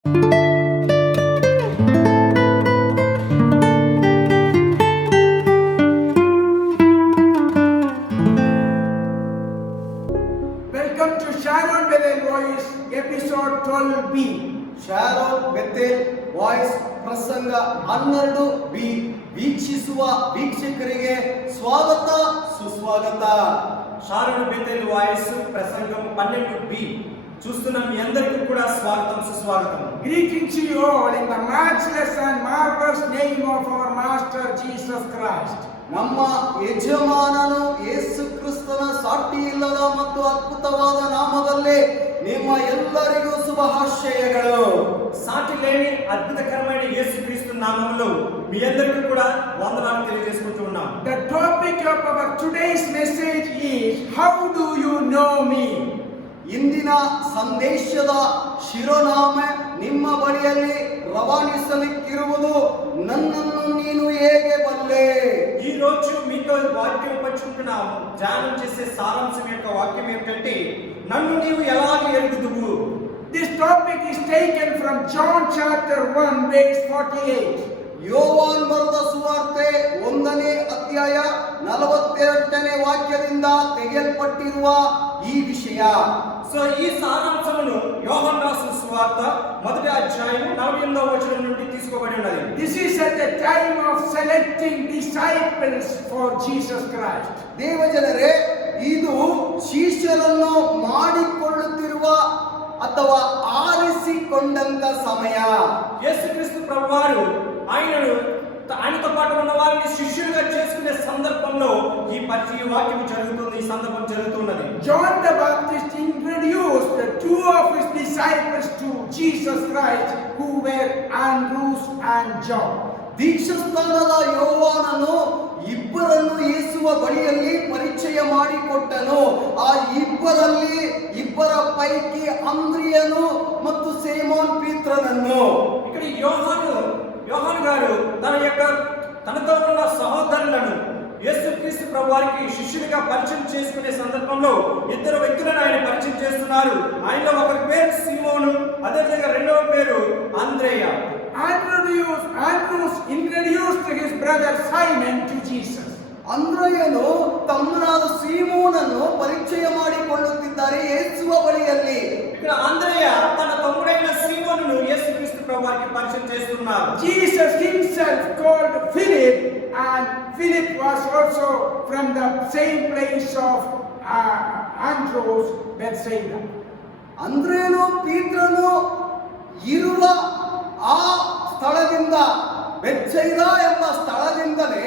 Welcome to Sharon Bethel Voice, episode 12B. Sharon Bethel voice ಪ್ರಸಂಗ 12B ವೀಕ್ಷಿಸುವ ವೀಕ್ಷಕರಿಗೆ ಸ್ವಾಗತ ಸುಸ್ವಾಗತ. షారోన్ బెతెల్ వాయిస్ ప్రసంగం 12B చూస్తున్న మీ అందరికీ కూడా స్వాగతం సుస్వాగతం. Greetings to you all in the matchless and marvelous name of our Master Jesus Christ. ನಮ್ಮ ಯಜಮಾನನು ಯೇಸು ಕ್ರಿಸ್ತನ ಸಾಟಿ ಇಲ್ಲದ ಮತ್ತು ಅದ್ಭುತವಾದ ನಾಮದಲ್ಲಿ ನಿಮ್ಮ ಎಲ್ಲರಿಗೂ ಶುಭಾಶಯಗಳು. సాటి లేని అద్భుతకరమైన యేసుక్రీస్తు నామములో మీ అందరికీ కూడా వందనాలు తెలియజేసుకుంటూ ఉన్నాం. The topic of our today's message is, how do you know me? ಇಂದಿನ ಸಂದೇಶದ ಶಿರೋನಾಮ ನಿಮ್ಮ ಬಳಿಯಲ್ಲಿ ರವಾನಿಸಲಿಕ್ಕಿರುವುದು, ನನ್ನನ್ನು ನೀನು ಹೇಗೆ ಬಲ್ಲೆ. ఈ రోజు మీతో వాక్యం పంచుకుంటున్నాం. ధ్యానం చేసే సారాంశం యొక్క వాక్యం ఏమిటంటే, నన్ను నీవు ఎలాగ ఎరుగుదువు. This topic is taken from John chapter 1 verse 48. ಯೋವಾನ್ ಬರೆದ ಸುವಾರ್ತೆ 1ನೇ ಅಧ್ಯಾಯ 48ನೇ ವಾಕ್ಯದಿಂದ ತೆಗೆಯಲ್ಪಟ್ಟಿರುವ ಈ ವಿಷಯ. సో ఈ సారాంశమును యోహాను రాసిన సువార్త 1వ అధ్యాయం 48వ వచనం నుండి తీసుకోబడి ఉన్నది. This is at the time of selecting disciples for Jesus Christ. ದೇವಜನರೇ, ಇದು ಶಿಷ್ಯರನ್ನು ಮಾಡಿಕೊಳ್ಳುತ್ತಿರುವ ಅಥವಾ ಆರಿಸಿಕೊಂಡಂತ ಸಮಯ. యేసుక్రీస్తు ప్రభువారు ఆయనతో పాటు ఉన్న వారిని శిష్యులుగా చేసుకునే సందర్భంలో ఈ వాక్యం జరుగుతుంది, ఈ సందర్భం జరుగుతున్నది. John the Baptist introduced the two of his disciples to Jesus Christ, who were Andrews and John. ದೀಕ್ಷಾಸ್ಥಾನದ ಯೋವಾನನು ಇಬ್ಬರನ್ನು ಯೇಸುವ ಬಳಿಯಲ್ಲಿ ಪರಿಚಯ ಮಾಡಿಕೊಟ್ಟನು. ಆ ಇಬ್ಬರ ಪೈಕಿ ಅಂದ್ರಿಯನು ಮತ್ತು ಸೇಮೋನ್ ಪೀತ್ರನನ್ನು. ఇక్కడ యోహాను గారు తనతో ఉన్న సహోదరులను యేసుక్రీస్తు ప్రభువారికి శిష్యుడిగా పరిచయం చేసుకునే సందర్భంలో ఇద్దరు వ్యక్తులను ఆయన పరిచయం చేస్తున్నారు. ఆయనలో ఒకరి పేరు సీమోను, అదేవిధంగా రెండవ పేరు అంద్రేయ. Andrews introduced his brother Simon to Jesus. ಅಂದ್ರೆಯನು ತಮ್ಮನಾದ ಸೀಮೋನನ್ನು ಪರಿಚಯ ಮಾಡಿಕೊಳ್ಳುತ್ತಿದ್ದಾರೆ ಯೇಸುವ ಬಳಿಯಲ್ಲಿ. ఇక్కడ అంద్రేయ తన తమ్ముడైన సీమోనును యేసుక్రీస్తు ప్రభువారికి పరిచయం చేస్తున్నారు. Jesus himself called Philip, and Philip was also from the same place of Andrews, Bethsaida. ಅಂದ್ರೇನು ಪೀತ್ರನು ಇರುವ ಆ ಸ್ಥಳದಿಂದ, ಬೆತ್ಸೈದ ಎಂಬ ಸ್ಥಳದಿಂದಲೇ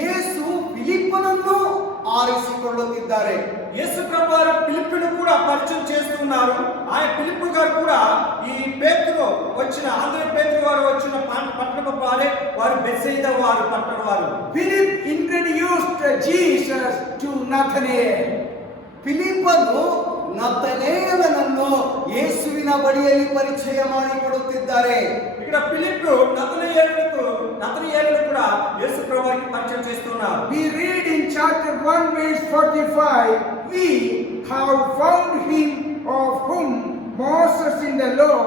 ಯೇಸು ಫಿಲಿಪ್ಪನನ್ನು ಆರಿಸಿಕೊಳ್ಳುತ್ತಿದ್ದಾರೆ. యేసు ప్రభువారు ఫిలిప్పును కూడా పరిచయం చేస్తున్నారు. ఆయన ఫిలిప్పు గారు కూడా ఈ పేతురు వచ్చిన ఆంధ్ర పేతురు వారు వచ్చిన పట్టణపు వారే, వారు బెత్సైదా వారు పట్టణ వారు. Philip introduced Jesus to Nathanael. ಫಿಲಿಪ್ಪನು ನತನೇಲನನ್ನು ಯೇಸುವಿನ ಬಳಿಯಲ್ಲಿ ಪರಿಚಯ ಮಾಡಿಕೊಡುತ್ತಿದ್ದಾರೆ. ఇక్కడ ఫిలిప్పు నతనయేలును కూడా యేసు ప్రభువారికి పరిచయం చేస్తున్నారు. We read in chapter 1 verse 45, we have found him of whom Moses in the law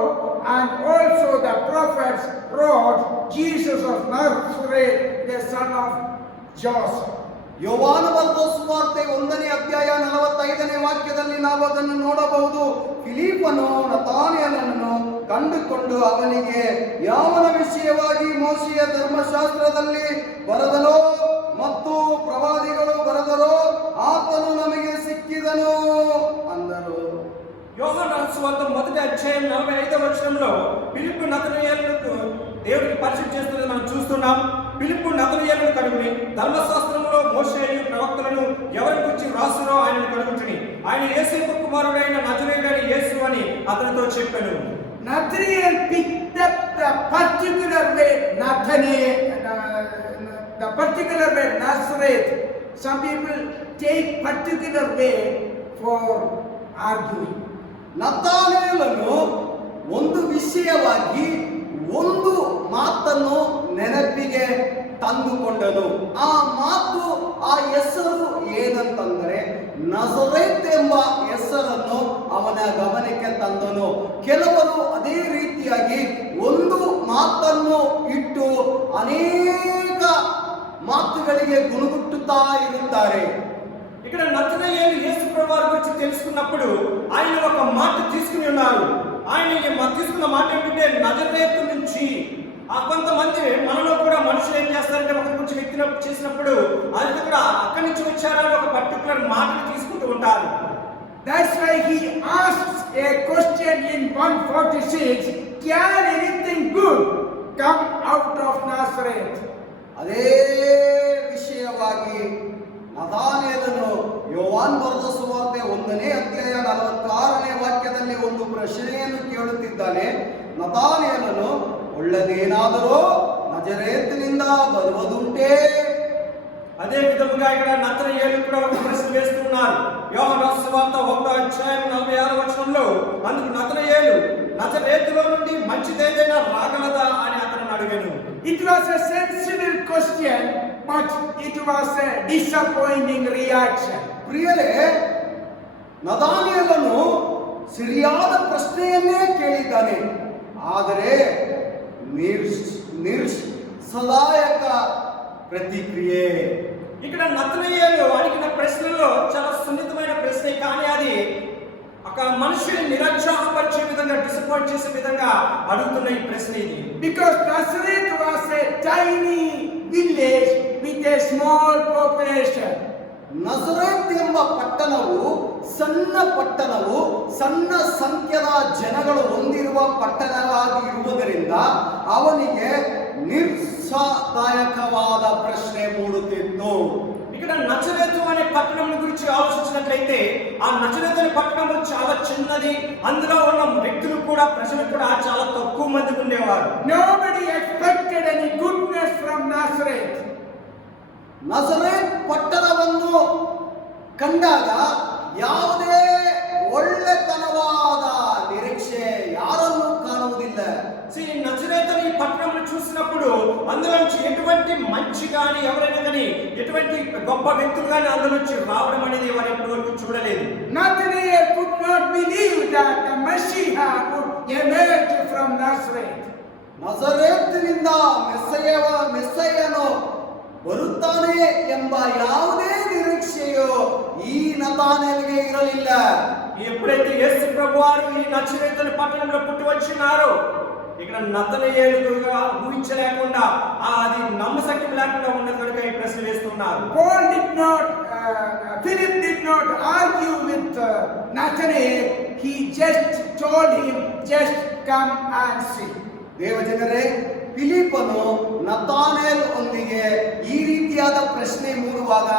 and also the prophets wrote, Jesus of Nazareth, the son of Joseph. ಯೋವಾನ ಬರೆದ ಸುವಾರ್ತೆ 1ನೇ ಅಧ್ಯಾಯ 45ನೇ ವಾಕ್ಯದಲ್ಲಿ ನಾವು ಅದನ್ನು ನೋಡಬಹುದು. ಫಿಲಿಪ್ಪನು ನತಾನಿಯೇಲನನ್ನು ಕಂಡುಕೊಂಡು ಅವನಿಗೆ, ಯಾವನ ವಿಷಯವಾಗಿ ಮೋಶೆಯ ಧರ್ಮಶಾಸ್ತ್ರದಲ್ಲಿ ಬರೆದರೋ ಮತ್ತು ಪ್ರವಾದಿಗಳು ಬರೆದರೋ ಆತನು ನಮಗೆ ಸಿಕ್ಕಿದನು ಅಂದರು. యోహాను రాసిన సువార్త 1వ అధ్యాయం 45వ వచనంలో ఫిలిప్పు నతనయేలును దేవుడికి పరిచయం చేస్తున్నది మనం చూస్తున్నాం. ఫిలిప్పు నతనయేలును కనుగొని, ధర్మశాస్త్రంలో మోషేయు ప్రవక్తలను ఎవరి గురించి వ్రాసునో ఆయనను కనుగొని, ఆయన యేసేపు కుమారుడైన నజరేయుడైన యేసు అని అతనితో చెప్పాను. Nathanael picked up the particular word Nathanael, the particular word Nazareth. Some people take particular word for arguing. ನತಾನೇಲನು ಒಂದು ವಿಷಯವಾಗಿ ಒಂದು ಮಾತನ್ನು ನೆನಪಿಗೆ ತಂದುಕೊಂಡನು. ಆ ಮಾತು, ಆ ಹೆಸರು ಏನಂತಂದರೆ ನಜರೇತ್ ಎಂಬ ಹೆಸರನ್ನು ಅವನ ಗಮನಕ್ಕೆ ತಂದನು. ಕೆಲವರು ಅದೇ ರೀತಿಯಾಗಿ ಒಂದು ಮಾತನ್ನು ಇಟ್ಟು ಅನೇಕ ಮಾತುಗಳಿಗೆ ಗುಣಗುಟ್ಟುತ್ತಾ ಇರುತ್ತಾರೆ. ఇక్కడ నతనయేలు యేసు ప్రభువారి గురించి తెలుసుకున్నప్పుడు ఆయన ఒక మాట తీసుకుని ఉన్నారు. ఆయన తీసుకున్న మాట ఏంటంటే నజరేతు నుంచి. ఆ కొంతమంది మనలో కూడా మనుషులు ఏం చేస్తారంటే ఒకరి గురించి వ్యక్తి చేసినప్పుడు అది కూడా అక్కడి నుంచి వచ్చారని ఒక పర్టికులర్ మాటను తీసుకుంటూ ఉంటారు. That's why he asks a question in 146, can anything good come out of Nazareth? ಅದೇ ವಿಷಯವಾಗಿ ನತಾನೇಲನು ಯೋಹಾನ್ ಬರೆದ ಸುವಾರ್ತೆ 1ನೇ ಅಧ್ಯಾಯ 46ನೇ ವಾಕ್ಯದಲ್ಲಿ ಒಂದು ಪ್ರಶ್ನೆಯನ್ನು ಕೇಳುತ್ತಿದ್ದಾನೆ. ನತಾನೇಲನು, ಒಳ್ಳೆದೇನಾದರೂ ನಜರೇತಿನಿಂದ ಬರುವುದುಂಟೇ? అదే విధముగా ఇక్కడ నతనయేలు కూడా ఒక ప్రశ్న వేస్తున్నారు. యోహాను సువార్త 1వ అధ్యాయం 46వ వచనంలో అందుకు నతనయేలు, నజరేతులో నుండి మంచిదేదైనా రాగలదా అని అతను అడిగాను. It was a sensible question, but it was a disappointing reaction. ಪ್ರಿಯರೇ, ನತಾನೇಲನು ಸರಿಯಾದ ಪ್ರಶ್ನೆಯನ್ನೇ ಕೇಳಿದ್ದಾನೆ. ಆದರೆ ನಿರ್ಸದಾಯಕ ಪ್ರತಿಕ್ರಿಯೆ. ఇక్కడ నతనయేలు అడిగిన ప్రశ్నలో చాలా సున్నితమైన ప్రశ్న, కానీ అది ఒక మనిషిని నిరుత్సాహపరిచే విధంగా, డిసప్పాయింట్ చేసే విధంగా అడుగుతున్న ఈ ప్రశ్న ఇది. Because Nazareth was a tiny village with a small population. ನಜರೇತ್ ಎಂಬ ಪಟ್ಟಣವು ಸಣ್ಣ ಸಂಖ್ಯೆಯ ಜನಗಳು ಹೊಂದಿರುವ ಪಟ್ಟಣವಾಗಿ ಇರುವುದರಿಂದ ಅವನಿಗೆ ನಿರ್ಸಾದಾಯಕವಾದ ಪ್ರಶ್ನೆ ಮೂಡುತ್ತಿತ್ತು. ఇక్కడ నజరేతు అనే పట్టణం గురించి ఆలోచించినట్లయితే ఆ నజరేతు అనే పట్టణం చాలా చిన్నది. అందులో ఉన్న వ్యక్తులు కూడా, ప్రజలు కూడా చాలా తక్కువ మంది ఉండేవారు. Nobody expected any goodness from Nazareth. ನಜರೇತ್ ಪಟ್ಟಣವನ್ನು ಕಂಡಾಗ ಯಾವುದೇ ಒಳ್ಳೆತನವಾದ ನಿರೀಕ್ಷೆ ಯಾರನ್ನೂ ಕಾಣುವುದಿಲ್ಲ. ఈ నజరేతు ఈ పట్టణంను చూసినప్పుడు అందులో నుంచి ఎటువంటి మంచి కానీ, ఎవరైనా కానీ ఎటువంటి గొప్ప వ్యక్తులు కానీ అందులో నుంచి రావడం అనేది వారు ఎప్పటి వరకు చూడలేదు. Nathanael could not believe that the Messiah would emerge from Nazareth. ನಜರೇತಿನಿಂದ ಮೆಸ್ಸಯ್ಯನು ಬರುತ್ತಾನೆ ಎಂಬ ಯಾವುದೇ ನಿರೀಕ್ಷೆಯು ಈ ನತಾನೇಲನಿಗೆ ಇರಲಿಲ್ಲ. ఎప్పుడైతే యేసు ప్రభువారు ఈ నజరేతు పట్టణంలో పుట్టి వచ్చినారో ఇక్కడ నతనయేలుగా ఊహించలేకుండా, అది నమ్మశక్యం లేకుండా ఉన్నది కనుక ఈ ప్రశ్న వేస్తున్నారు. Philip did not argue with Nathanael. He just told him, just come and see. ದೇವಜನರೇ, ಫಿಲಿಪ್ಪನು ನತಾನೇಲ್ ಒಂದಿಗೆ ಈ ರೀತಿಯಾದ ಪ್ರಶ್ನೆ ಮೂಡುವಾಗ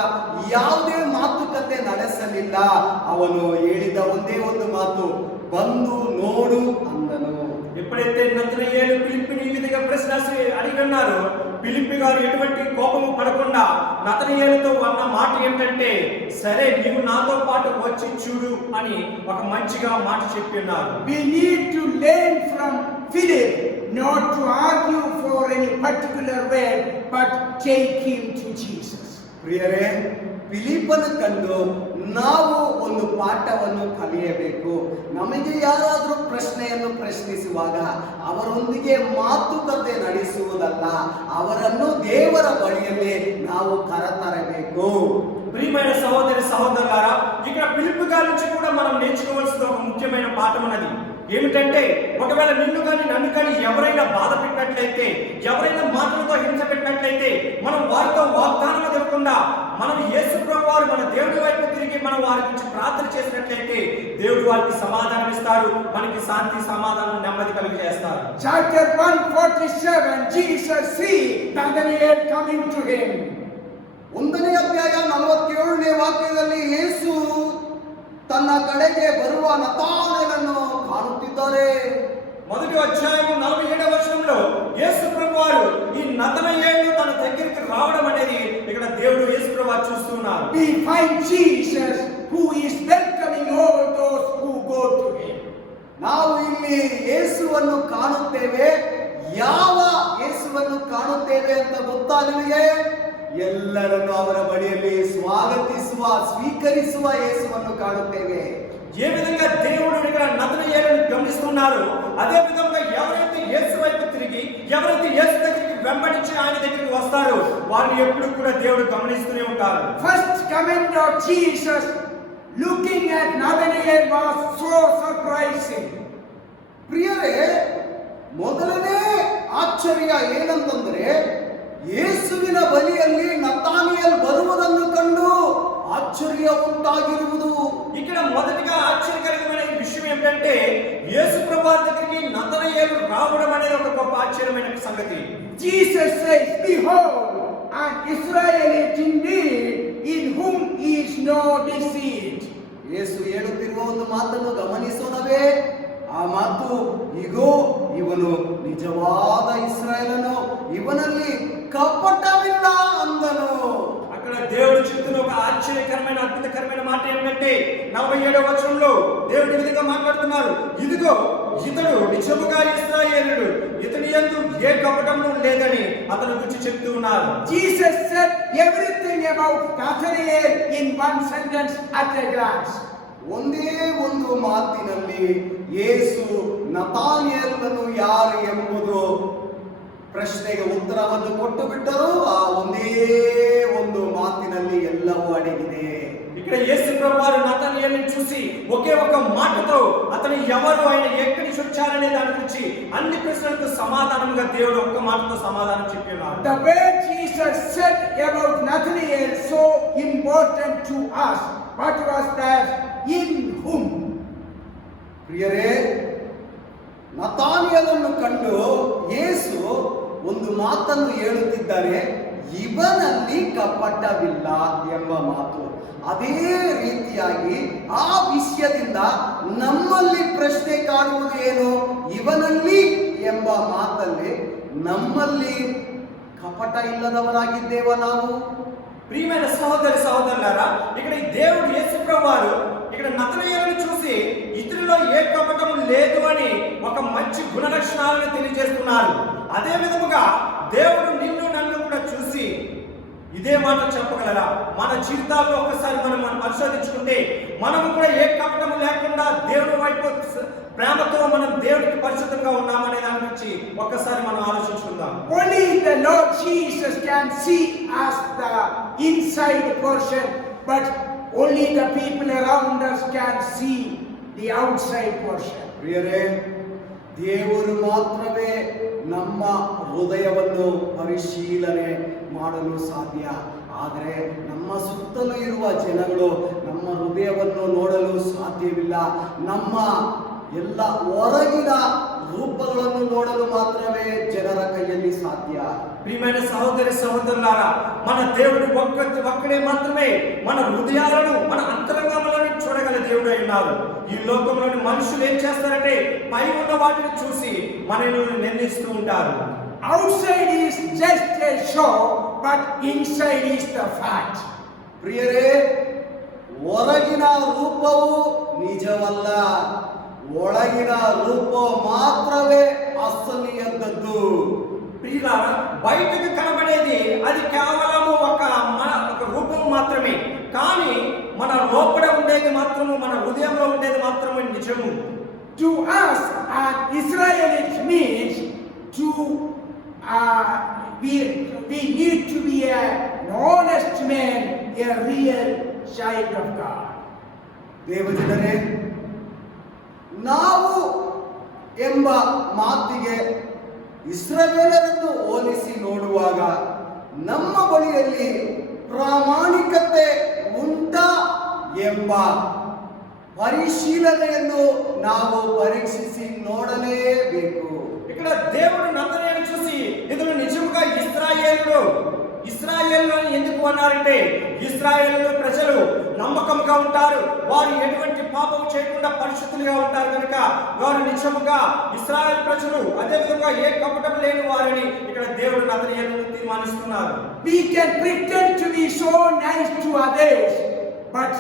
ಯಾವುದೇ ಮಾತುಕತೆ ನಡೆಸಲಿಲ್ಲ. ಅವನು ಹೇಳಿದ ಒಂದೇ ಒಂದು ಮಾತು, ಬಂದು ನೋಡು ಅಂದನು. ఎప్పుడైతే నతనయేలు ఫిలిప్పిని ఈ విధంగా ప్రశ్న అడిగన్నారు, ఫిలిప్పి గారు ఎటువంటి కోపము పడకుండా నతనయేలుతో అన్న మాట ఏంటంటే, సరే నీవు నాతో పాటు వచ్చి చూడు అని ఒక మంచిగా మాట చెప్పి ఉన్నారు. We need to learn from Philip not to argue for any particular word, but take him to Jesus. ಪ್ರಿಯರೇ, ಫಿಲಿಪ್ಪನ ಕಂಡು ನಾವು ಒಂದು ಪಾಠವನ್ನು ಕಲಿಯಬೇಕು. ನಮಗೆ ಯಾರಾದರೂ ಪ್ರಶ್ನೆಯನ್ನು ಪ್ರಶ್ನಿಸುವಾಗ ಅವರೊಂದಿಗೆ ಮಾತುಕತೆ ನಡೆಸುವುದಲ್ಲ, ಅವರನ್ನು ದೇವರ ಬಳಿಯಲ್ಲಿ ನಾವು ಕರೆತರಬೇಕು. ప్రియమైన సహోదరి సహోదరులారా, ఇక్కడ ఫిలిప్పు గారి నుంచి కూడా మనం నేర్చుకోవాల్సిన ఒక ముఖ్యమైన పాఠం ఉన్నది. ఏమిటంటే, ఒకవేళ నిన్ను కానీ నన్ను కానీ ఎవరైనా బాధ పెట్టినట్లయితే, ఎవరైనా మాటలతో హింస పెట్టినట్లయితే, మనం వారితో వాగ్దానం ఇవ్వకుండా మనం యేసు ప్రభువారు మన దేవుడి వైపు తిరిగి మనం వారి గురించి ప్రార్థన చేసినట్లయితే దేవుడు వారికి సమాధానం ఇస్తారు, మనకి శాంతి, సమాధానం, నెమ్మది కలుగజేస్తారు. Chapter 147, Jesus see Nathanael coming to him. 1ನೇ ಅಧ್ಯಾಯ 47ನೇ ವಾಕ್ಯದಲ್ಲಿ ಯೇಸು ತನ್ನ ಕಡೆಗೆ ಬರುವ ನತಾನೇಲನ್ನು ಕಾಣುತ್ತಿದ್ದಾರೆ. మొదటి అధ్యాయం 47వ వచనంలో యేసు ప్రభువారు ఈ నతనయేలు తన దగ్గరికి రావడం అనేది ఇక్కడ దేవుడు యేసు ప్రభువారు చూస్తున్నారు. We find Jesus who is welcoming all those who go to him. ನಾವು ಇಲ್ಲಿ ಯೇಸುವನ್ನು ಕಾಣುತ್ತೇವೆ. ಯಾವ ಯೇಸುವನ್ನು ಕಾಣುತ್ತೇವೆ ಅಂತ ಗೊತ್ತಾ ನಿಮಗೆ? ಎಲ್ಲರನ್ನು ಅವರ ಬಳಿಯಲ್ಲಿ ಸ್ವಾಗತಿಸುವ ಸ್ವೀಕರಿಸುವ ಯೇಸುವನ್ನು ಕಾಣುತ್ತೇವೆ. ఏ విధంగా దేవుడు ఇక్కడ నతనయేలును గమనిస్తున్నారు, అదే విధంగా ఎవరైతే యేసు వైపు తిరిగి ఎవరైతే యేసు దగ్గరికి వెంబడించి ఆయన దగ్గరికి వస్తారో వారిని ఎప్పుడు కూడా దేవుడు గమనిస్తూనే ఉంటారు. First comment of Jesus looking at Nathanael was so surprising. ಪ್ರಿಯರೇ, ಮೊದಲನೇ ಆಶ್ಚರ್ಯ ಏನಂತಂದ್ರೆ ಯೇಸುವಿನ ಬಳಿಯಲ್ಲಿ ನತಾನಿಯೇಲ್ ಬರುವುದನ್ನು ಕಂಡು ఆశ్చర్య ఉంటాగిరుವುದು. ఇక్కడ మొదటిగా ఆశ్చర్యకరమైన విషయం ఏంటంటే యేసు ప్రభువు దగ్గరికి నతనయేలు రావడం అనేది ఒక గొప్ప ఆశ్చర్యమైన సంగతి. Jesus says, "Behold, an Israelite indeed, in whom is no deceit." ಯೇಸು ಹೇಳುತ್ತಿರುವ ಒಂದು ಮಾತನ್ನು ಗಮನಿಸೋಣವೇ? ಆ ಮಾತು, ಇಗೋ ಇವನು ನಿಜವಾದ ಇಸ್ರಾಯೇಲನು, ಇವನಲ್ಲಿ ಕಪಟವಿಲ್ಲ ಅಂದನು. అక్కడ దేవుడు చెప్తున్న ఒక ఆశ్చర్యకరమైన అద్భుతకరమైన మాట ఏంటంటే 47వ వచనంలో దేవుడు ఈ విధంగా మాట్లాడుతున్నారు, ఇదిగో ఇతడు నిజముగా ఇశ్రాయేలుడు, ఇతని యందు ఏ కపటము లేదని అతని గురించి చెప్తూ ఉన్నారు. Jesus said everything about Nathanael in one sentence at a glance. ಒಂದೇ ಒಂದು ಮಾತಿನಲ್ಲಿ ಯೇಸು ನತಾನಿಯೇಲನು ಯಾರು ಎಂಬುದು ಪ್ರಶ್ನೆಗೆ ಉತ್ತರವನ್ನು ಕೊಟ್ಟು ಬಿಟ್ಟರು. ಆ ಒಂದೇ ಒಂದು ಮಾತಿನಲ್ಲಿ ಎಲ್ಲವೂ ಅಡಗಿದೆ. ఇక్కడ యేసు ప్రభువారు నతనయేలుని చూసి ఒకే ఒక మాటతో అతను ఎవరు, ఆయన ఎక్కడి నుంచి వచ్చారనే దాని గురించి అన్ని ప్రశ్నలకు సమాధానంగా దేవుడు ఒక్క మాటతో సమాధానం చెప్పి ఉన్నారు. The way Jesus said about Nathanael so important to us. What was that? In whom? ಪ್ರಿಯರೇ, ನತಾನಿಯೇಲನ್ನು ಕಂಡು ಯೇಸು ಒಂದು ಮಾತನ್ನು ಹೇಳುತ್ತಿದ್ದಾರೆ, ಇವನಲ್ಲಿ ಕಪಟವಿಲ್ಲ ಎಂಬ ಮಾತು. ಅದೇ ರೀತಿಯಾಗಿ ಆ ವಿಷಯದಿಂದ ನಮ್ಮಲ್ಲಿ ಪ್ರಶ್ನೆ ಕಾಣುವುದು ಏನು? ಇವನಲ್ಲಿ ಎಂಬ ಮಾತಲ್ಲಿ ನಮ್ಮಲ್ಲಿ ಕಪಟ ಇಲ್ಲದವರಾಗಿದ್ದೇವ ನಾವು? ప్రియమైన సహోదరి సహోదరులారా, ఇక్కడ ఈ దేవుడు యేసు ప్రభువారు ఇక్కడ నతనయేలుని చూసి ఇతనిలో ఏ కపటము లేదు అని ఒక మంచి గుణలక్షణాలను తెలియజేస్తున్నారు. అదే విధముగా దేవుడు నిన్ను నన్ను కూడా చూసి ఇదే మాట చెప్పగలరా? మన జీవితాల్లో ఒక్కసారి మనం పరిశోధించుకుంటే మనము కూడా ఏ కపటము లేకుండా దేవుని వైపు ప్రేమతో మనం దేవునికి పరిశుద్ధంగా ఉన్నామనే దాని గురించి ఒక్కసారి మనం ఆలోచించుకుందాం. Only the Lord Jesus can see us the inside person, but only the people around us can see the outside person. ಪ್ರಿಯರೇ, ದೇವರು ಮಾತ್ರವೇ ನಮ್ಮ ಹೃದಯವನ್ನು ಪರಿಶೀಲನೆ ಮಾಡಲು ಸಾಧ್ಯ. ಆದರೆ ನಮ್ಮ ಸುತ್ತಲೂ ಇರುವ ಜನಗಳು ನಮ್ಮ ಹೃದಯವನ್ನು ನೋಡಲು ಸಾಧ್ಯವಿಲ್ಲ. ನಮ್ಮ ಎಲ್ಲ ಹೊರಗಿನ రూపಗಳನ್ನು ನೋಡಲು మాత్రమే ಜನರ కైಯಲ್ಲಿ సాధ్య. ప్రియమైన సహోదరి సహోదరులారా, మన దేవుడు ఒక్కడే మాత్రమే మన హృదయాలను మన అంతరంగములను చూడగల దేవుడు అయి ఉన్నారు. ఈ లోకంలోని మనుషులు ఏం చేస్తారంటే పై ఉన్న వాటిని చూసి మనల్ని నిర్ణయిస్తూ ఉంటారు. Outside is just a show, but inside is the fact. ಪ್ರಿಯರೇ, ಹೊರಗಿನ ರೂಪವು ನಿಜವಲ್ಲ, ಒಳಗಿನ ರೂಪ ಮಾತ್ರವೇ అసలియద్దದ್ದು. ప్రియులారా, బయటకు కనబడేది అది కేవలము ఒక రూపం మాత్రమే, కానీ మన లోపల ఉండేది మాత్రము, మన హృదయంలో ఉండేది మాత్రమే నిజము. To us, an Israelite means to we need to be an honest man, a real child of God. ದೇವಜನರೇ, ನಾವು ಎಂಬ ಮಾತಿಗೆ ಇಸ್ರಾಯೇಲರನ್ನು ಹೋಲಿಸಿ ನೋಡುವಾಗ ನಮ್ಮ ಬಳಿಯಲ್ಲಿ ಪ್ರಾಮಾಣಿಕತೆ ಉಂಟಾ ಎಂಬ ಪರಿಶೀಲನೆಯನ್ನು ನಾವು ಪರೀಕ್ಷಿಸಿ ನೋಡಲೇಬೇಕು. ఇక్కడ దేవుడు నతనయేలును చూసి ఇతను నిజంగా ఇశ్రాయేలు అని ఎందుకు అన్నారంటే ఇశ్రాయేలు ప్రజలు నమ్మకంగా ఉంటారు, వారు ఎటువంటి పాపం చేయకుండా పరిశుద్ధులుగా ఉంటారు కనుక వారు నిజంగా ఇశ్రాయేలు ప్రజలు, అదే విధంగా ఏ కపటం లేని వారని ఇక్కడ దేవుడు నతనయేలును తీర్మానిస్తున్నారు. We can pretend to be so nice to others, but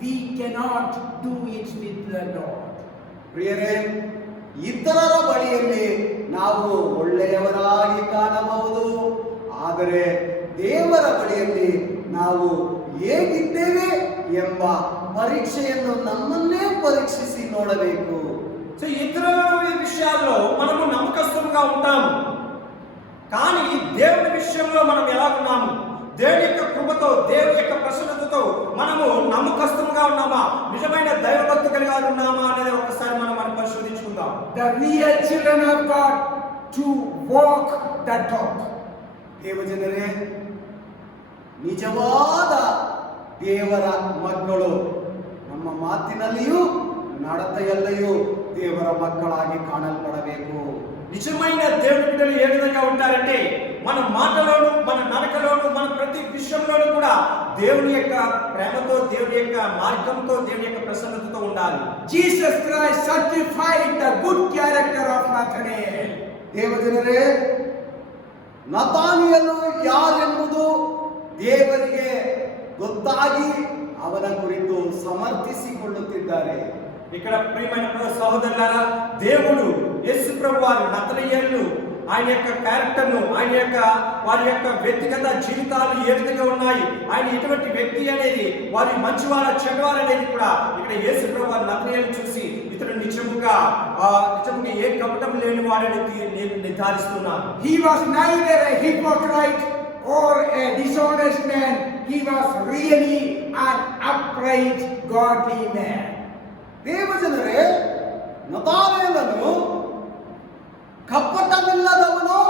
we cannot do it with the Lord. ಪ್ರಿಯರೇ, ಇತರರ ಬಳಿಯಲ್ಲಿ ನಾವು ಒಳ್ಳೆಯವರಾಗಿ ಕಾಣಬಹುದು, ಆದರೆ ದೇವರ ಬಳಿಯಲ್ಲಿ ನಾವು ಹೇಗಿದ್ದೇವೆ ಎಂಬ ಪರೀಕ್ಷೆಯನ್ನು ನಮ್ಮನ್ನೇ ಪರೀಕ್ಷಿಸಿ ನೋಡಬೇಕು. సో ఇతరుల విషయాల్లో మనము నమ్మకస్తులుగా ఉంటాము, కానీ దేవుని విషయంలో మనం ఎలా ఉన్నాము? దేవుని యొక్క కృపతో, దేవుని యొక్క ప్రసన్నతతో మనము నమ్మకస్తులుగా ఉన్నామా, నిజమైన దైవభక్తి కలిగి ఉన్నామా అనేది ఒకసారి మనం పరిశోధించుకుందాం. The real children of God to walk the talk. ದೇವಜನರೇ, ನಿಜವಾದ ದೇವರ ಮಕ್ಕಳು ನಮ್ಮ ಮಾತಿನಲ್ಲಿಯೂ ನಡತೆಯಲ್ಲಿಯೂ ದೇವರ ಮಕ್ಕಳಾಗಿ ಕಾಣಲ್ಪಡಬೇಕು. నిజమైన దేవుని బిడ్డలు ఏ విధంగా ఉంటారంటే మన మాటలోను, మన నడకలోను, మన ప్రతి విషయంలోనూ కూడా దేవుని యొక్క ప్రేమతో, దేవుని యొక్క మార్గంతో, దేవుని యొక్క ప్రసన్నతతో ఉండాలి. Jesus Christ certified the good character of Nathanael. ದೇವಜನರೇ, ನತಾನಿಯನು ಯಾರೆಂಬುದು ದೇವರಿಗೆ ಗೊತ್ತಾಗಿ ಅವನ ಕುರಿತು ಸಮರ್ಥಿಸಿಕೊಳ್ಳುತ್ತಿದ್ದಾರೆ. ఇక్కడ ప్రియమైన సహోదరులారా, దేవుడు యేసు ప్రభు వారు నతనయేలును, ఆయన యొక్క క్యారెక్టర్ను, ఆయన యొక్క వారి యొక్క వ్యక్తిగత జీవితాలు ఏ విధంగా ఉన్నాయి, ఆయన ఎటువంటి వ్యక్తి అనేది, వారి మంచివారు చెడ్డవారు అనేది కూడా ఇక్కడ యేసు ప్రభు వారు నతనయేలును చూసి ఇతడు నిజముగా ఏ కపటం లేని వాడని నిర్ధారిస్తున్నారు. He was neither a hypocrite or a dishonest man. He was really an upright, godly man. ದೇವಜನರೇ, ನತಾನೇಲನು ಕಪಟವಿಲ್ಲದವನು,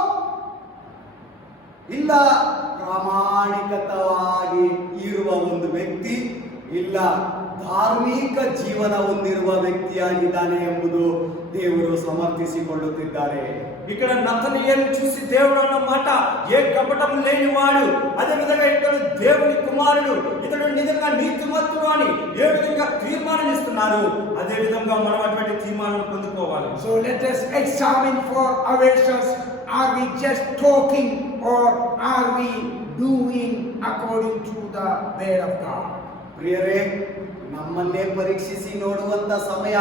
ಇಲ್ಲ ಪ್ರಾಮಾಣಿಕವಾಗಿ ಇರುವ ಒಂದು ವ್ಯಕ್ತಿ, ಇಲ್ಲ ಧಾರ್ಮಿಕ ಜೀವನ ಹೊಂದಿರುವ ವ್ಯಕ್ತಿಯಾಗಿದ್ದಾನೆ ಎಂಬುದು ದೇವರು ಸಮರ್ಥಿಸಿಕೊಳ್ಳುತ್ತಿದ್ದಾರೆ. ఇక్కడ నతనయేలు చూసి దేవుడు అన్న మాట, ఏ కపటం లేనివాడు, అదే విధంగా ఇతడు దేవుని కుమారుడు, ఇతడు నిజంగా నీతిమంతుడు అని ఏ విధంగా తీర్మానం ఇస్తున్నారు, అదే విధంగా మనం అటువంటి తీర్మానం పొందుకోవాలి. So let us examine for ourselves, are we just talking or are we doing according to the word of God? ಪ್ರಿಯರೇ, ನಮ್ಮನ್ನೇ ಪರೀಕ್ಷಿಸಿ ನೋಡುವಂತ ಸಮಯ.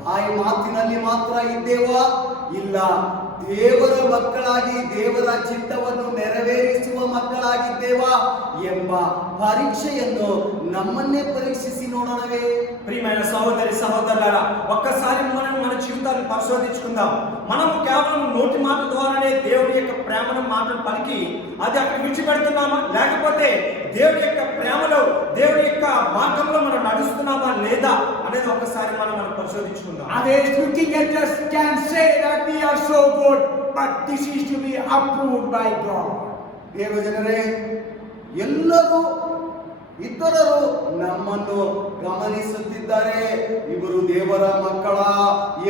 ಬಾಯಿ ಮಾತಿನಲ್ಲಿ ಮಾತ್ರ ಇದ್ದೇವಾ, ಇಲ್ಲ ದೇವರ ಮಕ್ಕಳಾಗಿ ದೇವರ ಚಿತ್ತವನ್ನು ನೆರವೇರಿಸುವ ಮಕ್ಕಳಾಗಿದ್ದೇವಾ ಎಂಬ ಪರೀಕ್ಷೆಯನ್ನು ನಮ್ಮನ್ನೇ పరీక్షిసి ನೋಡೋಣವೇ? ప్రియమైన సహోదరి సహోదరులారా, ఒక్కసారి మనం మన జీవితాన్ని పరిశోధించుకుందాం. మనము కేవలం నోటి మాట ద్వారానే దేవుని యొక్క ప్రేమను మాటలు పలికి అది అక్కడ విడిచిపెడుతున్నామా, లేకపోతే దేవుని యొక్క ప్రేమలో, దేవుని యొక్క మార్గంలో మనం నడుస్తున్నామా లేదా అనేది ఒక్కసారి మనం పరిశోధించుకుందాం. Others looking at us can say that we are so good, but this is to be approved by God. ದೇವಜನರೇ, ಎಲ್ಲರೂ ಇತರರು ನಮ್ಮನ್ನು ಗಮನಿಸುತ್ತಿದ್ದಾರೆ, ಇವರು ದೇವರ ಮಕ್ಕಳ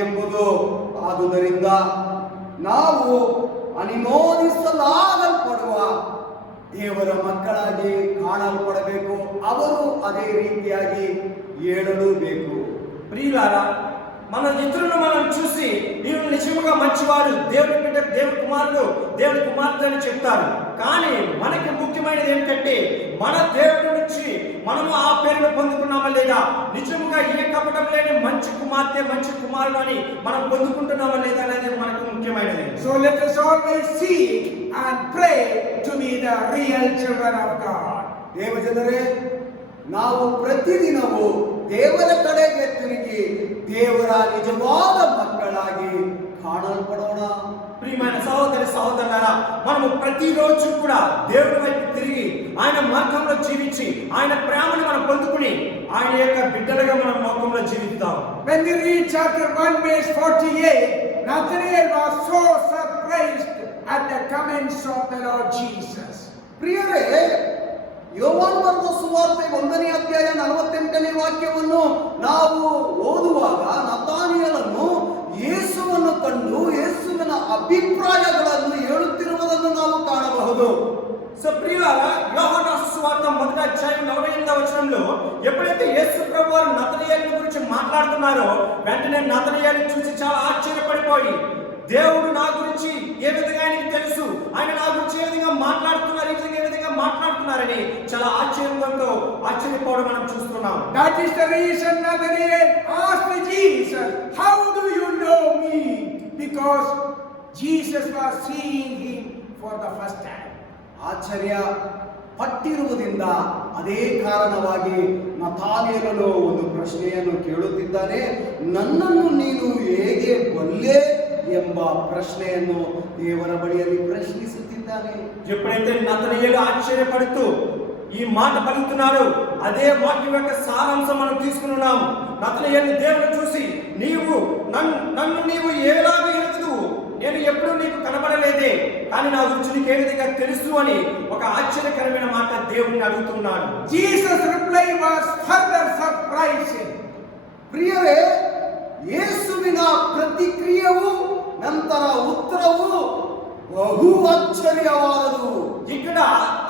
ಎಂಬುದು. ಆದುದರಿಂದ ನಾವು ಅನುಮೋದಿಸಲಾಗಲ್ಪಡುವ ದೇವರ ಮಕ್ಕಳಾಗಿ ಕಾಣಲ್ಪಡಬೇಕು. ಅವರು ಅದೇ ರೀತಿಯಾಗಿ ಹೇಳಲೂ ಬೇಕು. ప్రియులారా, మన ఇతరులను మనం చూసి వీరు నిజంగా మంచివాడు, దేవుడి బిడ్డ, దేవుడి కుమారుడు, దేవుడి కుమార్తె అని చెప్తారు. కానీ మనకి ముఖ్యమైనది ఏంటంటే మన దేవుడి నుంచి మనము ఆ పేరును పొందుకున్నామా లేదా, నిజంగా ఏ కపటం లేని మంచి కుమార్తె, మంచి కుమారుడు అని మనం పొందుకుంటున్నామా లేదా అనేది మనకు ముఖ్యమైనది. So let us always seek and pray to be the real children of God. ದೇವಜನರೇ, ನಾವು ಪ್ರತಿದಿನವೂ ದೇವರ ಕಡೆಗೆ ತಿರುಗಿ ದೇವರ ನಿಜವಾದ ಮಕ್ಕಳಾಗಿ ಕಾಣಲ್ಪಡೋಣ. ప్రియమైన సహోదరి సహోదరులారా, మనము ప్రతిరోజు కూడా దేవుడి వైపు తిరిగి ఆయన మార్గంలో జీవించి ఆయన ప్రేమను మనం పొందుకుని ఆయన యొక్క బిడ్డలుగా మనం లోకంలో జీవిద్దాం. When we read chapter 1 verse 48, Nathanael was so surprised at the comments of the Lord Jesus. ಪ್ರಿಯರೇ, ಯೋಹಾನ ಬರೆದ ಸುವಾರ್ತೆ 1ನೇ ಅಧ್ಯಾಯ 48ನೇ ವಾಕ್ಯವನ್ನು ನಾವು ಓದುವಾಗ ನತಾನಿಯೇಲನು ಯೇಸುವನ್ನು ಕಂಡು ಯೇಸುವಿನ ಅಭಿಪ್ರಾಯಗಳನ್ನು ಹೇಳುತ್ತಿರುವುದನ್ನು ನಾವು ಕಾಣಬಹುದು. సో ప్రియులారా, యోహాను సువార్త 1వ అధ్యాయం 48వ వచనంలో ఎప్పుడైతే యేసు ప్రభువు వారు నతనయేలు గురించి మాట్లాడుతున్నారో వెంటనే నతనయేలు చూసి చాలా ఆశ్చర్యపడిపోయి, దేవుడు నా గురించి ఏ విధంగా ఆయనకి తెలుసు, ఆయన నా గురించి ఏ విధంగా మాట్లాడుతున్నారు, ఏ విధంగా మాట్లాడుతున్నారని చాలా ఆశ్చర్యపోవడం మనం చూస్తున్నాం. That is the reason Nathanael asked Jesus, how do you know me? Because Jesus was seeing him for the first time. ಆಶ್ಚರ್ಯ ಪಟ್ಟಿರುವುದರಿಂದ ಅದೇ ಕಾರಣವಾಗಿ ನತಾನಿಯೇಲನು ಒಂದು ಪ್ರಶ್ನೆಯನ್ನು ಕೇಳುತ್ತಿದ್ದಾನೆ. ನನ್ನನ್ನು ನೀನು ಹೇಗೆ ಬಲ್ಲೆ ಎಂಬ ప్రశ్నను దేవర బడిಯಲ್ಲಿ ప్రశ్నిಸುತ್ತಿದ್ದಾನೆ. ఎప్పుడైతే నతనయేలు ఆశ్చర్యపడుతూ ఈ మాట పలుకుతున్నాడు, అదే వాక్యం యొక్క సారాంశం మనం తీసుకున్నాం. నతనయేలు దేవుని చూసి, నీవు నన్ను నీవు ఎలాగ ఎరుగుదువు, నేను ఎప్పుడు నీకు కనబడలేదే, కానీ నా గురించి నీకు ఏ విధంగా తెలుసు అని ఒక ఆశ్చర్యకరమైన మాట దేవుణ్ణి అడుగుతున్నాడు. Jesus' reply was further surprising. ಪ್ರಿಯರೇ, ಯೇಸುವಿನ ಪ್ರತಿಕ್ರಿಯೆಯು ನಂತರ ಉತ್ತರವು ಬಹು ఆశ్చర్యవాదదు. ఇక్కడ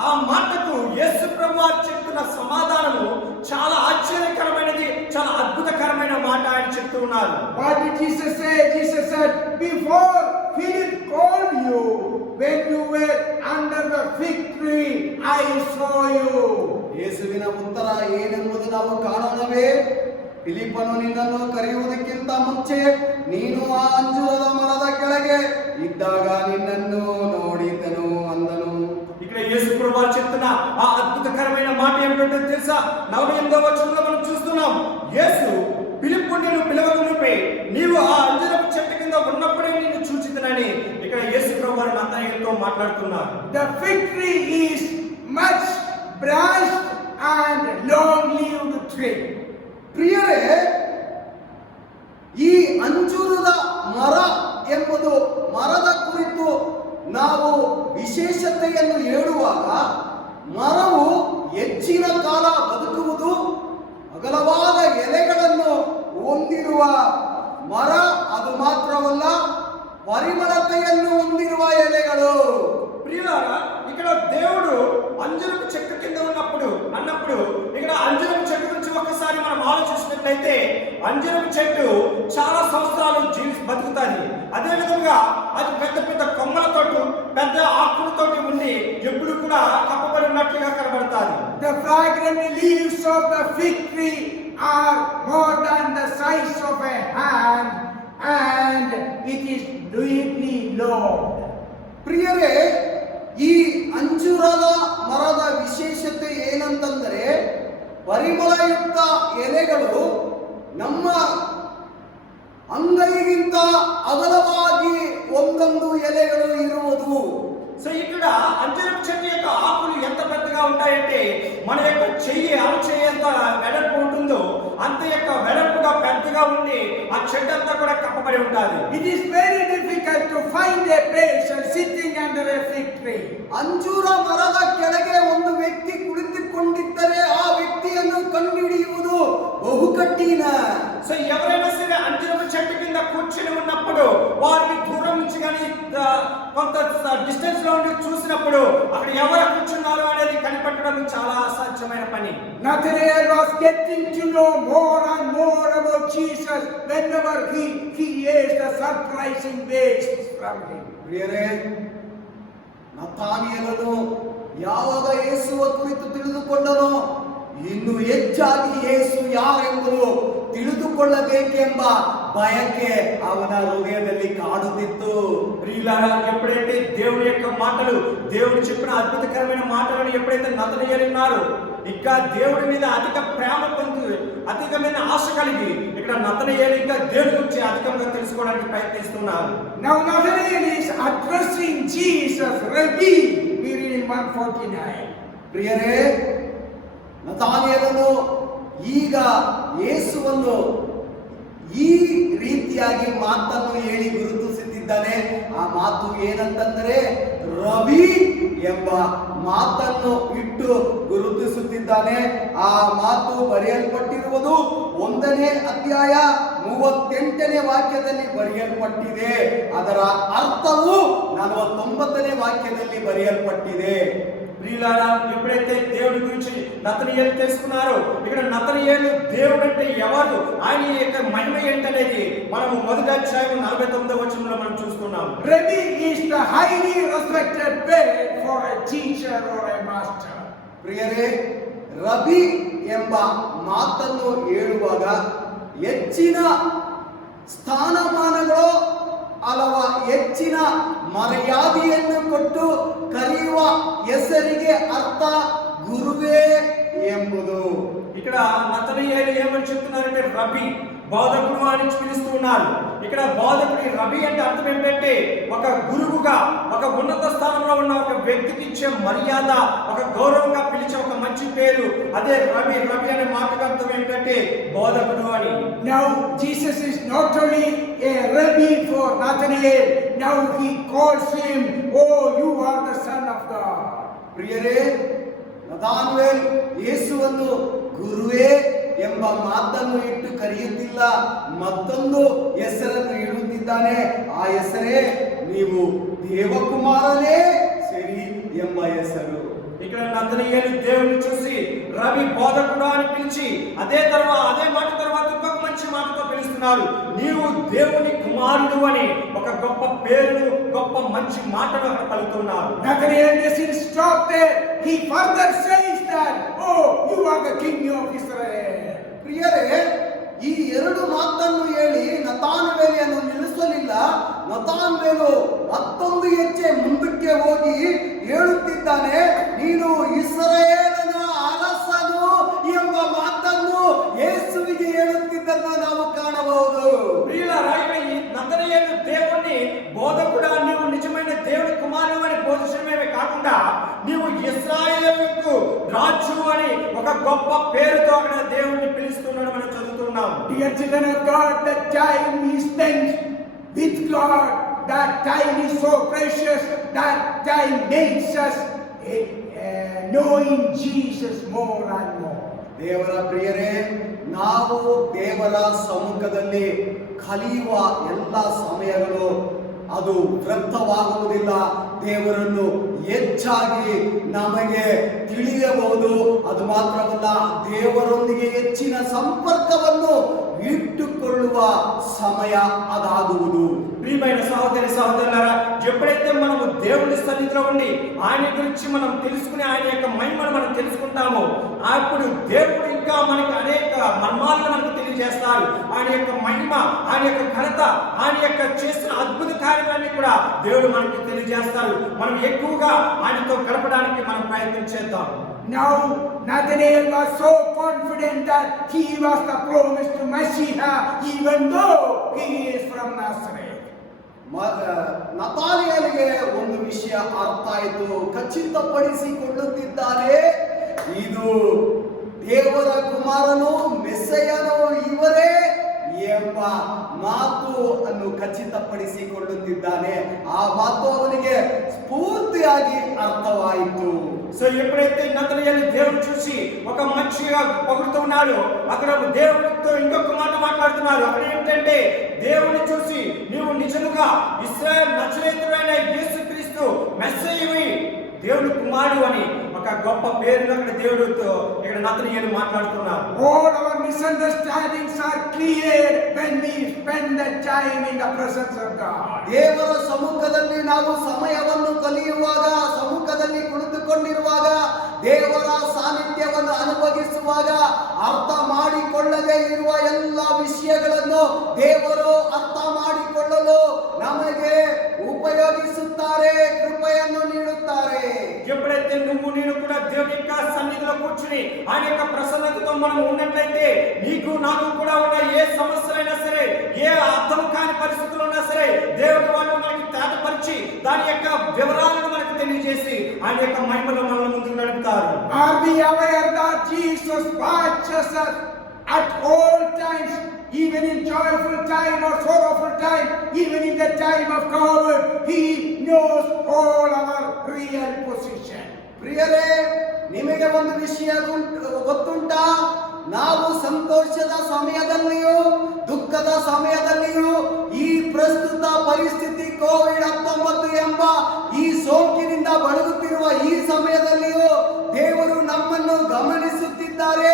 ఆ మాటకు యేసు ప్రభువు చెప్తున్న సమాధానము చాలా ఆశ్చర్యకరమైనది, చాలా అద్భుతకరమైన మాట ఆయన చెప్తూ ఉన్నారు. What did Jesus say? Jesus said, before Philip called you, when you were under the fig tree, I saw you. ಯೇಸುವಿನ ಉತ್ತರ ಏನೆಂಬುದು ನಾವು ಕಾಣೋಣವೇ? ಫಿಲಿಪ್ಪನು ನಿನ್ನನ್ನು ಕರೆಯುವುದಕ್ಕಿಂತ ಮುಂಚೆ ನೀನು ಆ ಅಂಜೂರದ ಮರದ ಕೆಳಗೆ ಇದ್ದಾಗ ನಿನ್ನನ್ನು ನೋಡಿದ್ದನು ಅಂದನು. ఇక్కడ యేసు ప్రభువు చెప్తున్న ఆ అద్భుతకరమైన మాట ఏమిటో తెలుసా? 48వ వచనంలో మనం చూస్తున్నాం, యేసు ఫిలిప్పుని పిలవకమునుపే నీవు ఆ అంజూరపు చెట్టు కింద ఉన్నప్పుడే నిన్ను చూచిదనని ఇక్కడ యేసు ప్రభువు నతనయేలుతో మాట్లాడుతున్నారు. The fig tree is much branched and long-lived tree. ಪ್ರಿಯರೇ, ಈ ಅಂಜೂರದ ಮರ ಎಂಬುದು ಮರದ ಕುರಿತು ನಾವು ವಿಶೇಷತೆಯನ್ನು ಹೇಳುವಾಗ ಮರವು ಹೆಚ್ಚಿನ ಕಾಲ ಬದುಕುವುದು, ಅಗಲವಾದ ಎಲೆಗಳನ್ನು ಹೊಂದಿರುವ ಮರ, ಅದು ಮಾತ್ರವಲ್ಲ ಪರಿಮಳತೆಯನ್ನು ಹೊಂದಿರುವ ಎಲೆಗಳು. ప్రియులారా, ఇక్కడ దేవుడు అంజూరపు చెట్టు కింద అన్నప్పుడు ఇక్కడ అంజూరపు చెట్టు గురించి ఒక్కసారి మనం ఆలోచించినట్లయితే అంజూరపు చెట్టు చాలా సంవత్సరాలు బతుకుతుంది. అదే విధంగా అది పెద్ద పెద్ద కొమ్మలతోటి పెద్ద ఆకులతోటి ఉండి ఎప్పుడు కూడా కప్పబడి ఉన్నట్లుగా కనబడతాది. The fragrant leaves of the fig tree are more than the size of a hand and it is deeply loved. ಪ್ರಿಯರೇ, ಈ ಅಂಜೂರದ ಮರದ ವಿಶೇಷತೆ ಏನಂತಂದರೆ ಪರಿಮಳಯುಕ್ತ ಎಲೆಗಳು ನಮ್ಮ ಅಂಗೈಗಿಂತ ಅಗಲವಾಗಿ ಒಂದೊಂದು ಎಲೆಗಳು ಇರುವುದು. సో ఇక్కడ అంజూరపు చెట్టు యొక్క ఆకులు ఎంత పెద్దగా ఉంటాయంటే మన యొక్క అరచేయి ఎంత వెడల్పు ఉంటుందో అంత యొక్క వెడల్పుగా పెద్దగా ఉండి ఆ చెట్టు అంతా కూడా కప్పబడి ఉంటుంది. It is very difficult to find a person sitting under a fig tree. ಅಂಜೂರ ಮರದ ಕೆಳಗೆ ಒಂದು ವ್ಯಕ್ತಿ ಕುಳಿತುಕೊಂಡಿದ್ದರೆ ಆ ವ್ಯಕ್ತಿಯನ್ನು ಕಂಡುಹಿಡಿಯುವುದು ಬಹು ಕಠಿಣ. సో ఎవరైనా సరే అంజూరపు చెట్టు కింద కూర్చుని ఉన్నప్పుడు వారిని దూరం నుంచి కానీ కొంత డిస్టెన్స్ లో ఉండి చూసినప్పుడు అక్కడ ఎవరు కూర్చున్నారు అనేది కనిపెట్టడం చాలా అసాధ్యమైన పని. Nathanael was getting to know more and more about Jesus whenever he hears the surprising ways from him. ಪ್ರಿಯರೇ, ನತಾನಿಯೇಲನು ಯಾವಾಗ ಯೇಸುವ ಕುರಿತು ತಿಳಿದುಕೊಂಡನೋ ಇನ್ನು ಹೆಚ್ಚಾಗಿ ಯೇಸು ಯಾರೆಂಬುದು ತಿಳಿದುಕೊಳ್ಳಬೇಕೆಂಬ బయకే ಅವನ హృదయದಲ್ಲಿ కాడుతిತ್ತು. ప్రియులారా, ఎప్పుడైతే దేవుని యొక్క మాటలు, దేవుడు చెప్పిన అద్భుతకరమైన మాటలను ఎప్పుడైతే నతనయేలు విన్నారో, ఇంకా దేవుడి మీద అధిక ప్రేమ పొంది అధికమైన ఆశ కలిగి ఇక్కడ నతనయేలు ఇంకా దేవుడి గురించి అధికంగా తెలుసుకోవడానికి ప్రయత్నిస్తున్నారు. Now Nathanael is addressing Jesus, Rabbi, we read in 149. ಪ್ರಿಯರೇ, ನತಾನಿಯೇಲನು ಈಗ ಯೇಸುವನ್ನು ಈ ರೀತಿಯಾಗಿ ಮಾತನ್ನು ಹೇಳಿ ಗುರುತಿಸುತ್ತಿದ್ದಾನೆ. ಆ ಮಾತು ಏನಂತಂದರೆ ರವಿ ಎಂಬ ಮಾತನ್ನು ಇಟ್ಟು ಗುರುತಿಸುತ್ತಿದ್ದಾನೆ. ಆ ಮಾತು ಬರೆಯಲ್ಪಟ್ಟಿರುವುದು 1ನೇ ಅಧ್ಯಾಯ 38ನೇ ವಾಕ್ಯದಲ್ಲಿ ಬರೆಯಲ್ಪಟ್ಟಿದೆ. ಅದರ ಅರ್ಥವು 49ನೇ వాక్యದಲ್ಲಿ బరియల్పట్టిదే. ప్రియులారా, ఎప్పుడైతే దేవుడి గురించి నతనయేలు తెలుసుకున్నారో ఇక్కడ నతనయేలు దేవుడు అంటే ఎవరు, ఆయన యొక్క మహిమ ఏంటనేది మనం 1వ అధ్యాయం 49వ వచనంలో మనం చూస్తున్నాం. Rabbi is the highly respected word for a teacher or a master. ಪ್ರಿಯರೇ, ರಬಿ ಎಂಬ ಮಾತನ್ನು ಹೇಳುವಾಗ ಹೆಚ್ಚಿನ ಸ್ಥಾನಮಾನಗಳು ಅಥವಾ ಹೆಚ್ಚಿನ ಮರ್ಯಾದೆಯನ್ನು ಕೊಟ್ಟು ಕರೆಯುವ ಹೆಸರಿಗೆ ಅರ್ಥ ಗುರುವೇ ಎಂಬುದು. ఇక్కడ నతనయేలు ఏమని చెప్తున్నారంటే రబీ, బోధకుడు అని పిలుస్తూ ఉన్నారు. ఇక్కడ బోధకుడి రబీ అంటే అర్థం ఏంటంటే ఒక గురువుగా, ఒక ఉన్నత స్థానంలో ఉన్న ఒక వ్యక్తికి ఇచ్చే మర్యాద, ఒక గౌరవంగా పిలిచే ఒక మంచి పేరు. అదే రబీ. రబీ అనే మాటకు అర్థం ఏంటంటే బోధకుడు అని. Now Jesus is not only a rabbi for Nathanael, now he calls him, oh, you are the son of God. ಪ್ರಿಯರೇ, ನತಾನವೇಲ್ ಯೇಸುವನ್ನು ಗುರುವೇ ಎಂಬ ಮಾತನ್ನು ಇಟ್ಟು ಕರೆಯುತ್ತಿಲ್ಲ, ಮತ್ತೊಂದು ಹೆಸರನ್ನು ಇಡುತ್ತಿದ್ದಾನೆ. ಆ ಹೆಸರೇ ನೀವು ದೇವಕುಮಾರನೇ ಸರಿ ಎಂಬ ಹೆಸರು. ఇక్కడ నతనయేలు దేవుని చూసి రవి బోధకుడు అని పిలిచి అదే మాట తర్వాత ఇంకొక మంచి మాటతో పిలుస్తున్నారు. నీవు దేవుని కుమారుడు అని ఒక గొప్ప పేరును, గొప్ప మంచి మాటను అక్కడ పలుకుతున్నారు. Nathanael doesn't stop there. He further says that, oh, you are the king of Israel. ಪ್ರಿಯರೇ, ಈ ಎರಡು ಮಾತನ್ನು ಹೇಳಿ ನತಾನವೇಲನ್ನು ನಿಲ್ಲಿಸಲಿಲ್ಲ. ನತಾನವೇಲು ಮತ್ತೊಂದು ಹೆಜ್ಜೆ ಮುಂದಕ್ಕೆ ಹೋಗಿ ಹೇಳುತ್ತಿದ್ದಾನೆ, ನೀನು ಇಸ್ರಾಯೇಲನ ಅರಸನು ಎಂಬ ಮಾತನ್ನು ಯೇಸುವಿಗೆ ಹೇಳುತ್ತಿದ್ದನ್ನು ನಾವು ಕಾಣಬಹುದು. ప్రియులారా, ఈ నతనయేలు దేవుని బోధకుడా, నీవు నిజమైన దేవుని కుమారుడు అని బోధించడమే కాకుండా నీవు ఇశ్రాయేలుకు రాజు అని ఒక గొప్ప పేరుతో అక్కడ దేవుణ్ణి పిలుస్తున్నాడు మనం చదువుతున్నాం. Dear children of God, the time we spend with God, that time is so precious, that time makes us knowing Jesus more and more. ದೇವರ ಪ್ರಿಯರೇ, ನಾವು ದೇವರ ಸಮ್ಮುಖದಲ್ಲಿ ಕಲಿಯುವ ಎಲ್ಲ ಸಮಯಗಳು ಅದು ವ್ಯರ್ಥವಾಗುವುದಿಲ್ಲ. ದೇವರನ್ನು ಹೆಚ್ಚಾಗಿ ನಮಗೆ ತಿಳಿಯಬಹುದು. ಅದು ಮಾತ್ರವಲ್ಲ, ದೇವರೊಂದಿಗೆ ಹೆಚ್ಚಿನ ಸಂಪರ್ಕವನ್ನು ಇಟ್ಟುಕೊಳ್ಳುವ ಸಮಯ ಅದಾಗುವುದು. ప్రియమైన సహోదరి సహోదరులారా, ఎప్పుడైతే మనము దేవుని సన్నిధిలో ఉండి ఆయన గురించి మనం తెలుసుకుని ఆయన యొక్క మహిమను మనం తెలుసుకుంటామో అప్పుడు దేవుడు ఇంకా మనకి అనేక మర్మాలను మనకు తెలియజేస్తారు. ఆయన యొక్క మహిమ, ఆయన యొక్క ఘనత, ఆయన యొక్క చేసిన అద్భుత కార్యాలన్నీ కూడా దేవుడు మనకి తెలియజేస్తారు. మనం ఎక్కువగా ఆయనతో గడపడానికి మనం ప్రయత్నం చేద్దాం. Now Nathanael was so confident that he was the promised Messiah, even though he is from Nazareth. ನತಾನಿಯೇಲನಿಗೆ ಒಂದು ವಿಷಯ ಅರ್ಥ ಆಯಿತು, ಖಚಿತಪಡಿಸಿಕೊಳ್ಳುತ್ತಿದ್ದಾರೆ, ಇದು ದೇವರ ಕುಮಾರನು, ಮೆಸ್ಸಯ್ಯನು ಇವರೇ ಎಂಬ ಮಾತು ಅನ್ನು ಖಚಿತಪಡಿಸಿಕೊಳ್ಳುತ್ತಿದ್ದಾನೆ. ಆ ಮಾತು ಅವನಿಗೆ ಸ್ಫೂರ್ತಿಯಾಗಿ ಅರ್ಥವಾಯಿತು. సో ఎప్పుడైతే నతనయేలు దేవుని చూసి ఒక మంచిగా పొగుడుతూ ఉన్నాడు, అక్కడ దేవునితో ఇంకొక మాట మాట్లాడుతున్నారు. అక్కడ ఏంటంటే దేవుని చూసి నీవు నిజముగా ఇశ్రాయేలు నజరేతుడైన యేసుక్రీస్తు మెస్సయ్యవి, దేవుని కుమారుడు అని ఒక గొప్ప పేరును అక్కడ దేవుడితో ఇక్కడ నతనయేలు మాట్లాడుతున్నారు. All our misunderstandings are cleared when we spend the time in the presence of God. ದೇವರ ಸಮ್ಮುಖದಲ್ಲಿ ನಾವು ಸಮಯವನ್ನು ಕಲಿಯುವಾಗ, ಸಮ್ಮುಖದಲ್ಲಿ ಕುಳಿತುಕೊಂಡಿರುವಾಗ, ದೇವರ ಸಾನ್ನಿಧ್ಯವನ್ನು ಅನುಭವಿಸುವಾಗ ಅರ್ಥ ಮಾಡಿಕೊಳ್ಳದೆ ಇರುವ ಎಲ್ಲ ವಿಷಯಗಳನ್ನು ದೇವರು ಅರ್ಥ ಮಾಡಿಕೊಳ್ಳಲು ನಮಗೆ ಉಪಯೋಗಿಸುತ್ತಾರೆ, ಕೃಪೆಯನ್ನು ನೀಡುತ್ತಾರೆ. ఎప్పుడైతే నువ్వు నేను కూడా దేవుని యొక్క సన్నిధిలో కూర్చుని ఆయన యొక్క ప్రసన్నతతో మనం ఉన్నట్లయితే నీకు నాకు కూడా ఉన్న ఏ సమస్యలైనా సరే, ఏ అర్థం కాని పరిస్థితులు ఉన్నా సరే, దేవుడు వాళ్ళు మనకి తాటపరిచి దాని యొక్క వివరాలను మనకు తెలియజేసి ఆయన యొక్క మహిమలో మనల్ని ముందుకు నడుపుతారు. Are we aware that Jesus watches us at all times, even in joyful time or sorrowful time, even in the time of COVID, He knows all our real position. ಪ್ರಿಯರೇ, ನಿಮಗೆ ಒಂದು ವಿಷಯ ಗೊತ್ತುಂಟಾ? ನಾವು ಸಂತೋಷದ ಸಮಯದಲ್ಲಿಯೂ ದುಃಖದ ಸಮಯದಲ್ಲಿಯೂ ಈ ಪ್ರಸ್ತುತ ಪರಿಸ್ಥಿತಿ ಕೋವಿಡ್-19 ಎಂಬ ಈ ಸೋಂಕಿನಿಂದ ಬಳಲುತ್ತಿರುವ ಈ ಸಮಯದಲ್ಲಿಯೂ ದೇವರು ನಮ್ಮನ್ನು ಗಮನಿಸುತ್ತಿದ್ದಾರೆ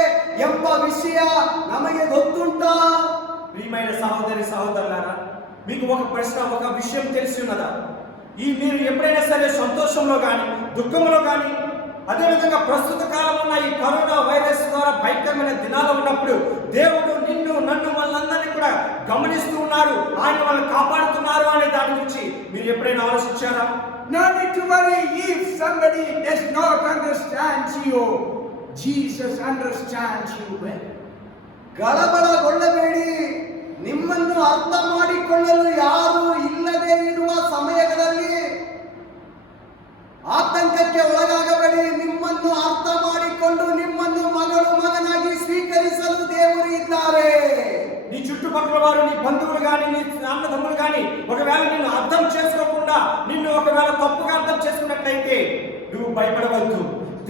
ಎಂಬ ವಿಷಯ ನಮಗೆ ಗೊತ್ತುಂಟಾ? ప్రియమైన సహోదరి సహోదరులారా, మీకు ఒక ప్రశ్న, ఒక విషయం తెలిసి ఉన్నదా? మీరు ఎప్పుడైనా సరే సంతోషంలో కానీ దుఃఖంలో కానీ అదేవిధంగా ప్రస్తుత కాలం ఉన్న ఈ కరోనా వైరస్ ద్వారా భయంకరమైన దినాలు ఉన్నప్పుడు దేవుడు నిన్ను నన్ను వాళ్ళందరినీ కూడా గమనిస్తూ ఉన్నారు, ఆయన వాళ్ళని కాపాడుతున్నారు అనే దాని గురించి మీరు ఎప్పుడైనా ఆలోచించారా? No need to worry if somebody does not understand you. Jesus understands you well. ಗಡಬಡಗೊಳ್ಳಬೇಡಿ. ನಿಮ್ಮನ್ನು ಅರ್ಥ ಮಾಡಿಕೊಳ್ಳಲು ಯಾರು ಇಲ್ಲದೆ ಇರುವ ಸಮಯಗಳಲ್ಲಿ ಆತಂಕಕ್ಕೆ ಒಳಗಾಗಬೇಡಿ. ನಿಮ್ಮನ್ನು ಅರ್ಥ ಮಾಡಿಕೊಂಡು ನಿಮ್ಮನ್ನು ಮಗನಾಗಿ ಸ್ವೀಕರಿಸಲು ದೇವರು ఇದ್ದಾರೆ. నీ చుట్టుపక్కల వారు, నీ బంధువులు కానీ, నీ అన్నదమ్ములు కానీ ఒకవేళ నిన్ను అర్థం చేసుకోకుండా, నిన్ను ఒకవేళ తప్పుగా అర్థం చేసుకున్నట్లయితే నువ్వు భయపడవద్దు.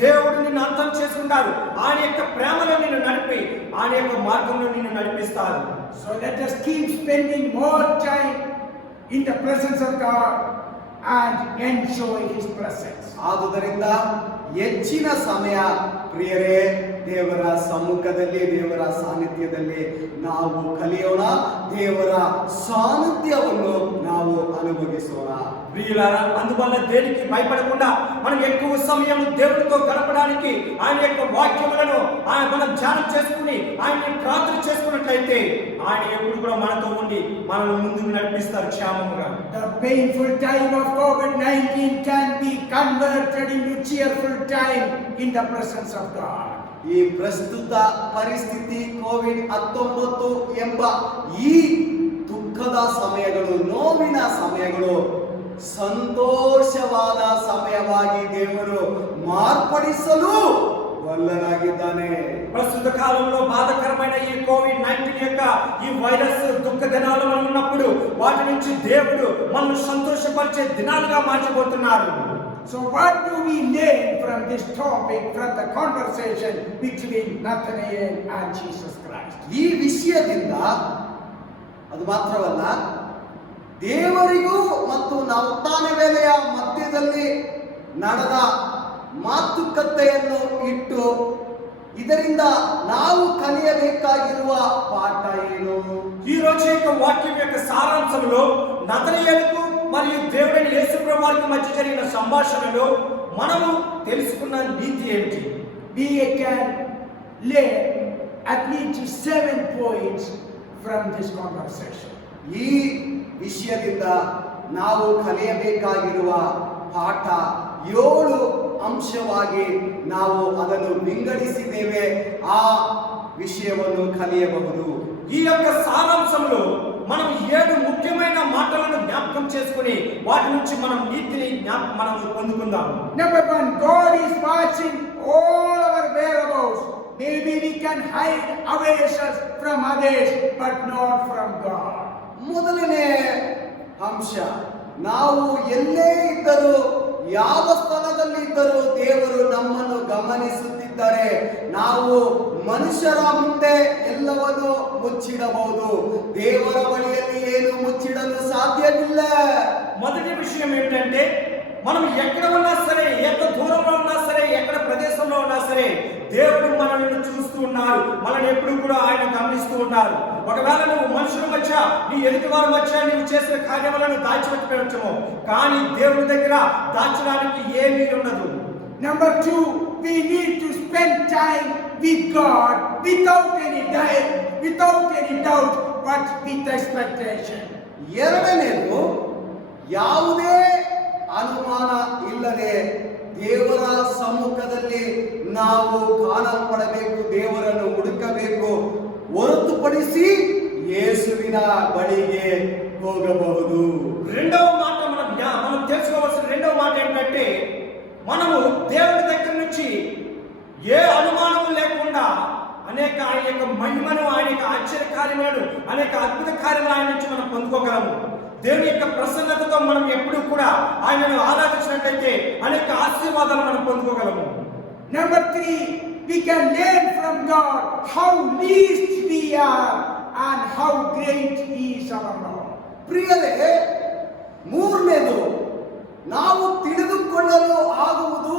దేవుడు నిన్ను అర్థం చేసుకుంటాడు. ఆయన యొక్క ప్రేమలో నిన్ను నడిపి ఆయన యొక్క మార్గంలో నిన్ను నడిపిస్తాడు. So let us keep spending more time in the presence of God and enjoy His presence. ಆದುದರಿಂದ ಹೆಚ್ಚಿನ ಸಮಯ ಪ್ರಿಯರೇ ದೇವರ ಸಮ್ಮುಖದಲ್ಲಿ, ದೇವರ ಸಾನ್ನಿಧ್ಯದಲ್ಲಿ ನಾವು ಕಲಿಯೋಣ. ದೇವರ ಸಾನ್ನಿಧ್ಯವನ್ನು ನಾವು ಅನುಭವಿಸೋಣ. ప్రియులారా, అందువల్ల దేనికి భయపడకుండా మనం ఎక్కువ సమయం దేవుడితో గడపడానికి ఆయన యొక్క వాక్యములను మనం ధ్యానం చేసుకుని ఆయన్ని ప్రార్థన చేసుకున్నట్లయితే ఆయన ఎప్పుడు కూడా మనతో ఉండి మనల్ని ముందుకు నడిపిస్తారు క్షేమముగా. The painful time of COVID-19 can be converted into cheerful time in the presence of God. ಈ ಪ್ರಸ್ತುತ ಪರಿಸ್ಥಿತಿ ಕೋವಿಡ್-19 ಎಂಬ ಈ ದುಃಖದ ಸಮಯಗಳು, ನೋವಿನ ಸಮಯಗಳು ಸಂತೋಷವಾದ ಸಮಯವಾಗಿ ದೇವರು ಮಾರ್ಪಡಿಸಲು వల్లనాగిದ್ದಾನೆ. ప్రస్తుత కాలంలో బాధకరమైన ఈ కోవిడ్-19 యొక్క ఈ వైరస్ దుఃఖ దినాలు మనం ఉన్నప్పుడు వాటి నుంచి దేవుడు మనల్ని సంతోషపరిచే దినాలుగా మార్చబోతున్నారు. So what do we learn from this topic, from the conversation between Nathanael and Jesus Christ? ಈ ವಿಷಯದಿಂದ ಅದು ಮಾತ್ರವಲ್ಲ, ದೇವರಿಗೂ ಮತ್ತು ನತಾನವೇಲಯ ಮಧ್ಯದಲ್ಲಿ ನಡೆದ ಮಾತುಕತೆಯನ್ನು ಇಟ್ಟು ಇದರಿಂದ ನಾವು ಕಲಿಯಬೇಕಾಗಿರುವ ಪಾಠ ಏನು? ఈ రోజు యొక్క వాక్యం యొక్క సారాంశంలో నతనయేలుకు మరియు దేవుడైన యేసుప్రభు వారికి మధ్య జరిగిన సంభాషణలో మనము తెలుసుకున్న నీతి ఏమిటి? We can learn at least 7 points from this conversation. ಈ ವಿಷಯದಿಂದ ನಾವು ಕಲಿಯಬೇಕಾಗಿರುವ ಪಾಠ 7 ಅಂಶವಾಗಿ ನಾವು ಅದನ್ನು ವಿಂಗಡಿಸಿದ್ದೇವೆ. ಆ ವಿಷಯವನ್ನು ಕಲಿಯಬಹುದು. ఈ యొక్క సారాంశంలో మనం 7 ముఖ్యమైన మాటలను జ్ఞాపకం చేసుకుని వాటి నుంచి మనం నీతిని మనం పొందుకుందాం. Number 1, God is watching all our whereabouts. Maybe we can hide ourselves from others, but not from God. ಮೊದಲನೇ ಅಂಶ, ನಾವು ಎಲ್ಲೇ ಇದ್ದರೂ, ಯಾವ ಸ್ಥಳದಲ್ಲಿ ಇದ್ದರೂ ದೇವರು ನಮ್ಮನ್ನು ಗಮನಿಸುತ್ತಿದ್ದಾರೆ. ನಾವು ಮನುಷ್ಯರ ಮುಂದೆ ಎಲ್ಲವನ್ನು ಮುಚ್ಚಿಡಬಹುದು, ದೇವರ ಬಳಿಯಲ್ಲಿ ಏನು ಮುಚ್ಚಿಡಲು ಸಾಧ್ಯವಿಲ್ಲ. మొదటి విషయం ఏంటంటే మనం ఎక్కడ ఉన్నా సరే, ఎంత దూరంలో ఉన్నా సరే, ఎక్కడ ప్రదేశంలో ఉన్నా సరే దేవుడు మనల్ని చూస్తూ ఉన్నారు. మనల్ని ఎప్పుడు కూడా ఆయన గమనిస్తూ ఉన్నారు. ఒకవేళ నువ్వు మనుషుల మధ్య, నీ ఎదుటి వారి మధ్య నువ్వు చేసిన కార్యములను దాచిపెట్టవచ్చును, కానీ దేవుడి దగ్గర దాచడానికి ఏమీ ఉండదు. Number 2, we need to spend time with God without any doubt, but with expectation. ಎರಡನೇದು, ಯಾವುದೇ ಅನುಮಾನ ಇಲ್ಲದೆ ದೇವರ ಸಮ್ಮುಖದಲ್ಲಿ ನಾವು ಕಾಣಲ್ಪಡಬೇಕು, ದೇವರನ್ನು ಹುಡುಕಬೇಕು, ಹೊರತುಪಡಿಸಿ ಯೇಸುವಿನ ಬಳಿಗೆ ಹೋಗಬಹುದು. రెండవ మాట మనం తెలుసుకోవాల్సిన రెండవ మాట ఏంటంటే మనము దేవుడి దగ్గర నుంచి ఏ అనుమానము లేకుండా అనేక ఆయన యొక్క మహిమను, ఆయన యొక్క ఆశ్చర్య కార్యములను, అనేక అద్భుత కార్యములు ఆయన నుంచి మనం పొందుకోగలము. దేవుని యొక్క ప్రసన్నతతో మనం ఎప్పుడు కూడా ఆయనను ఆరాధించినట్లయితే అనేక ఆశీర్వాదాలు మనం పొందుకోగలము. Number 3, we can learn from God how least we are and how great He is our Lord. ಪ್ರಿಯರೇ, ಮೂರನೇದು, ನಾವು ತಿಳಿದುಕೊಳ್ಳಲು ಆಗುವುದು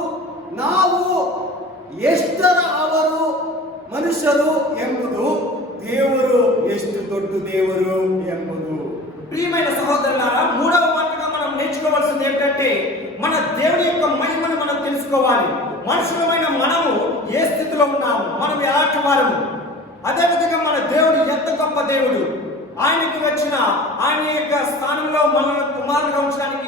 ನಾವು ಎಷ್ಟರ ಅವರು ಮನುಷ್ಯರು ಎಂಬುದು, ದೇವರು ಎಷ್ಟು ದೊಡ್ಡ ದೇವರು ಎಂಬುದು. ప్రియమైన సహోదరులారా, మూడవ మాటగా మనం నేర్చుకోవాల్సింది ఏంటంటే మన దేవుని యొక్క మహిమను మనం తెలుసుకోవాలి. మనుషులమైన మనము ఏ స్థితిలో ఉన్నాము, మనం ఎలాంటి వారము, అదేవిధంగా మన దేవుడు ఎంత గొప్ప దేవుడు. ఆయనకి వచ్చిన ఆయన యొక్క స్థానంలో మనల్ని కుమారులుగా ఉంచడానికి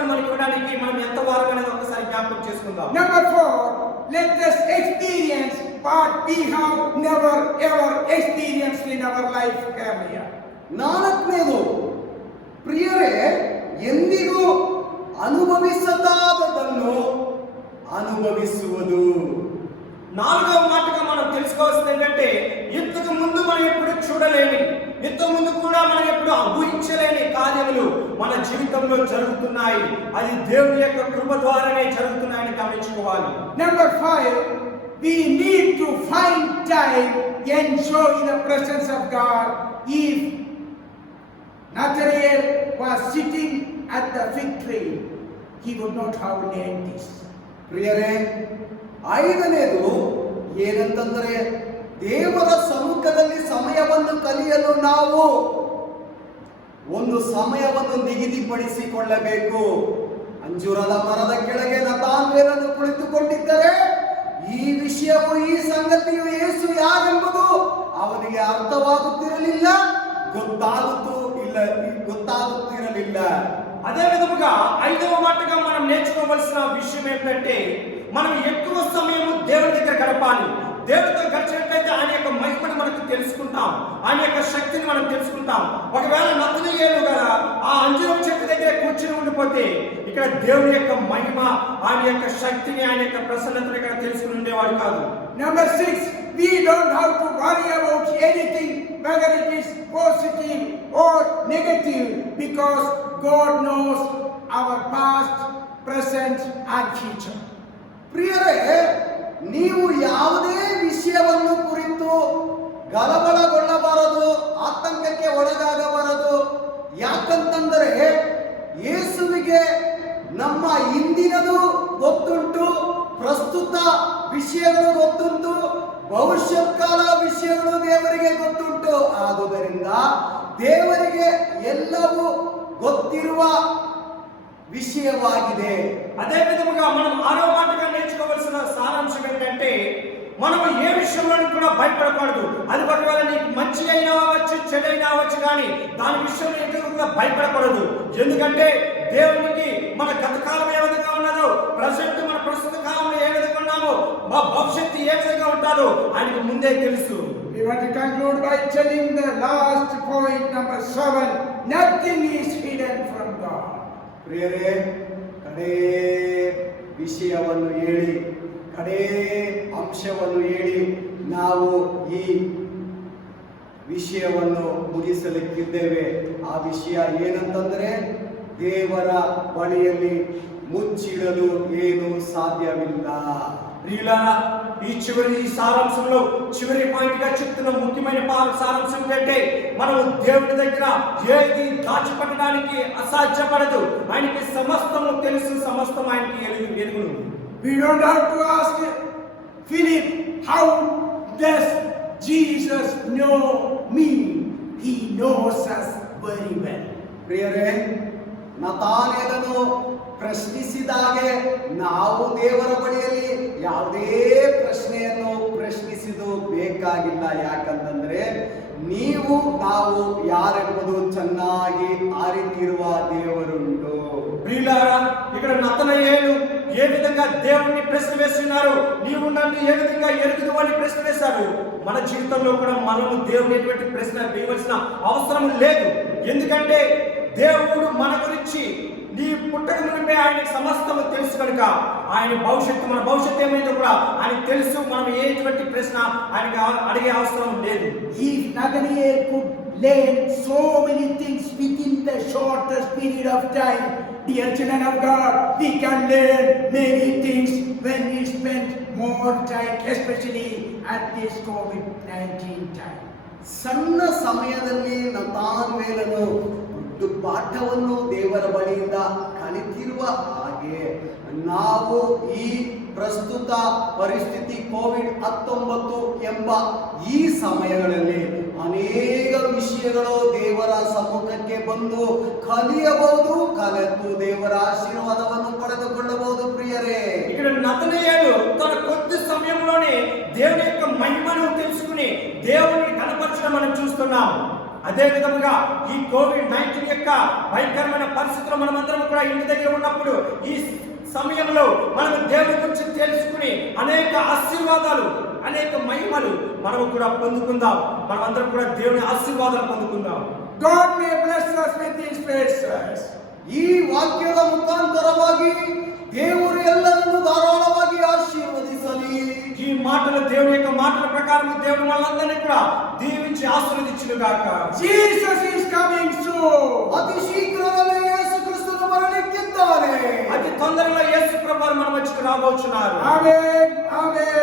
మహిమను మనకి ఇవ్వడానికి మనం ఎంత వారం అనేది ఒకసారి జ్ఞాపకం చేసుకుందాం. Number 4, let us experience what we have never ever experienced in our life earlier. ನಾಲ್ಕನೇದು, ಪ್ರಿಯರೇ, ಎಂದಿಗೂ ಅನುಭವಿಸದಾದದನ್ನು ಅನುಭವಿಸುವುದು. నాలుగవ మాటగా మనం తెలుసుకోవాల్సింది ఏంటంటే, ఇంతకు ముందు మనం ఎప్పుడు చూడలేని, ఇంతకు ముందు కూడా మనం ఎప్పుడు ఊహించలేని కార్యములు మన జీవితంలో జరుగుతున్నాయి. అది దేవుని యొక్క కృప ద్వారానే జరుగుతున్నాయని గమనించుకోవాలి. Number 5, we need to find time enjoy the presence of God. If Nathanael was sitting at the fig tree, he would not have learned this. ಪ್ರಿಯರೇ, ಐದನೇದು ಏನಂತಂದ್ರೆ, ದೇವರ ಸಮ್ಮುಖದಲ್ಲಿ ಸಮಯವನ್ನು ಕಲಿಯಲು ನಾವು ಒಂದು ಸಮಯವನ್ನು ನಿಗದಿಪಡಿಸಿಕೊಳ್ಳಬೇಕು. ಅಂಜೂರದ ಮರದ ಕೆಳಗೆ ನತಾನ್ವೇಲನು ಕುಳಿತುಕೊಂಡಿದ್ದರೆ ಈ ವಿಷಯವು, ಈ ಸಂಗತಿಯು ಯೇಸು ಯಾರೆಂಬುದು ಅವನಿಗೆ ಅರ್ಥವಾಗುತ್ತಿರಲಿಲ್ಲ, ಗೊತ್ತಾಗುತ್ತಿರಲಿಲ್ಲ. అదే విధముగా ఐదవ మాటగా మనం నేర్చుకోవలసిన విషయం ఏంటంటే, మనం ఎక్కువ సమయం దేవుని దగ్గర గడపాలి. దేవుడితో గడిచినట్లయితే ఆయన యొక్క మహిమను మనకు తెలుసుకుంటాం, ఆయన యొక్క శక్తిని మనం తెలుసుకుంటాం. ఒకవేళ నతనయేలు గల ఆ అంజూరపు చెట్టు దగ్గర కూర్చుని ఉండిపోతే ఇక్కడ దేవుని యొక్క మహిమ, ఆయన యొక్క శక్తిని, ఆయన యొక్క ప్రసన్నతను ఇక్కడ తెలుసుకుని ఉండేవాడు కాదు. Number 6, we don't have to worry about anything, whether it is positive or negative, because God knows our past, present and future. ಪ್ರಿಯರೇ, ನೀವು ಯಾವುದೇ ವಿಷಯವನ್ನು ಕುರಿತು ಗಲಬಲಗೊಳ್ಳಬಾರದು, ಆತಂಕಕ್ಕೆ ಒಳಗಾಗಬಾರದು. ಯಾಕಂತಂದರೆ ಯೇಸುವಿಗೆ ನಮ್ಮ ಹಿಂದಿನದು ಗೊತ್ತುಂಟು, ಪ್ರಸ್ತುತ ವಿಷಯಗಳು ಗೊತ್ತುಂಟು, ಭವಿಷ್ಯತ್ ಕಾಲ ವಿಷಯಗಳು ದೇವರಿಗೆ ಗೊತ್ತುಂಟು. ಆದುದರಿಂದ ದೇವರಿಗೆ ಎಲ್ಲವೂ ಗೊತ್ತಿರುವ విషయవాಗಿದೆ. అదే విధముగా మనం ఆరో మాటగా నేర్చుకోవాల్సిన సారాంశం ఏంటంటే, మనం ఏ విషయంలో కూడా భయపడకూడదు. అది ఒకవేళ నీకు మంచి అయినా అవ్వచ్చు, చెడైనా అవ్వచ్చు, కానీ దాని విషయంలో ఎక్కడ కూడా భయపడకూడదు. ఎందుకంటే దేవునికి మన గత కాలం ఏ విధంగా ఉన్నదో, మన ప్రస్తుత కాలంలో ఏ విధంగా ఉన్నామో, మా భవిష్యత్తు ఏ విధంగా ఉంటారో ఆయనకు ముందే తెలుసు. We want to conclude by telling the last point, number 7, nothing is hidden from God. ಪ್ರಿಯರೇ, ಕಡೇ ವಿಷಯವನ್ನು ಹೇಳಿ, ಕಡೇ ಅಂಶವನ್ನು ಹೇಳಿ ನಾವು ಈ ವಿಷಯವನ್ನು ಮುಗಿಸಲಿಕ್ಕಿದ್ದೇವೆ. ಆ ವಿಷಯ ಏನಂತಂದ್ರೆ, ದೇವರ ಬಳಿಯಲ್ಲಿ ಮುಚ್ಚಿಡಲು ಏನು ಸಾಧ್ಯವಿಲ್ಲ. ప్రియులారా, ఈ చివరి సారాంశంలో చివరి పాయింట్ గా చెప్తున్న ముఖ్యమైన సారాంశం ఏంటంటే, మనం దేవుని దగ్గర ఏది దాచిపెట్టడానికి అసాధ్యపడదు. ఆయనకి సమస్తము తెలుసు, సమస్తం ఆయనకి ఎరుగును. We don't have to ask Philip, how does Jesus know me? He knows us very well. ಪ್ರಿಯರೇ, ನತಾನೇಲನು ಪ್ರಶ್ನಿಸಿದಾಗೆ ನಾವು ದೇವರ ಬಳಿಯಲ್ಲಿ ಯಾವುದೇ ಪ್ರಶ್ನೆಯನ್ನು ಪ್ರಶ್ನಿಸಿದು ಬೇಕಾಗಿಲ್ಲ. ಯಾಕಂತಂದ್ರೆ ನೀವು ನಾವು ಯಾರೆಂಬುದು ಚೆನ್ನಾಗಿ ಅರಿತಿರುವ ದೇವರುಂಟು. ప్రియులారా, ఇక్కడ నతనయేలు ఏ విధంగా దేవుణ్ణి ప్రశ్న వేస్తున్నారు, నీవు నన్ను ఏ విధంగా ఎరుగుదు అని ప్రశ్న వేశారు. మన జీవితంలో కూడా మనము దేవుని ఎటువంటి ప్రశ్న వేయవలసిన అవసరం లేదు. ఎందుకంటే దేవుడు మన గురించి నీ పుట్టక మునిపే ఆయనకి సమస్తము తెలుసు కనుక ఆయన భవిష్యత్తు, మన భవిష్యత్తు ఏమైందో కూడా ఆయనకు తెలుసు. మనం ఎటువంటి ప్రశ్న ఆయనకి అడిగే అవసరం లేదు. If Nathanael could learn so many things within the shortest period of time, dear children of God, we can learn many things when we spend more time, especially at this COVID-19 time. ಸಣ್ಣ ಸಮಯದಲ್ಲಿ ನತಾನ್ವೇಲನು ದೊಡ್ಡ ಪಾಠವನ್ನು ದೇವರ ಬಳಿಯಿಂದ ಕಲಿತಿರುವ ಹಾಗೆ ನಾವು ಈ ಪ್ರಸ್ತುತ ಪರಿಸ್ಥಿತಿ ಕೋವಿಡ್-19 ಎಂಬ ಈ ಸಮಯಗಳಲ್ಲಿ ಅನೇಕ ವಿಷಯಗಳು ದೇವರ ಸಮ್ಮುಖಕ್ಕೆ ಬಂದು ಕಲಿಯಬಹುದು, ಕಲಿತು ದೇವರ ಆಶೀರ್ವಾದವನ್ನು ಪಡೆದುಕೊಳ್ಳಬಹುದು. ಪ್ರಿಯರೇ, ఇక్కడ నతనయేలు తన కొద్ది సమయంలోనే దేవుని యొక్క మహిమను తెలుసుకుని దేవుని కనపరచడం మనం చూస్తున్నాం. అదే విధముగా ఈ కోవిడ్-19 యొక్క భయంకరమైన పరిస్థితుల్లో మనమందరం కూడా ఇంటి దగ్గర ఉన్నప్పుడు ఈ సమయంలో మనం దేవుని గురించి తెలుసుకుని అనేక ఆశీర్వాదాలు, అనేక మహిమలు మనము కూడా పొందుకుందాం. మనమందరం కూడా దేవుని ఆశీర్వాదాలు పొందుకుందాం. God may bless us with His praises. ಈ ವಾಕ್ಯದ ಮುಖಾಂತರವಾಗಿ ದೇವರು ಎಲ್ಲರನ್ನು ಧಾರಾಳವಾಗಿ ಆಶೀರ್ವದಿಸಲಿ. ఈ మాటలు దేవుని యొక్క మాటల ప్రకారం దేవుడు మనల్ని కూడా దీవించి ఆశీర్వదించును గాక. Jesus is coming soon. అతి శీఘ్రమే యేసు క్రీస్తును మరణించుతారు. అతి తొందరలో యేసు ప్రభువు మన మధ్యకు రాబోచున్నారు. Amen. Amen.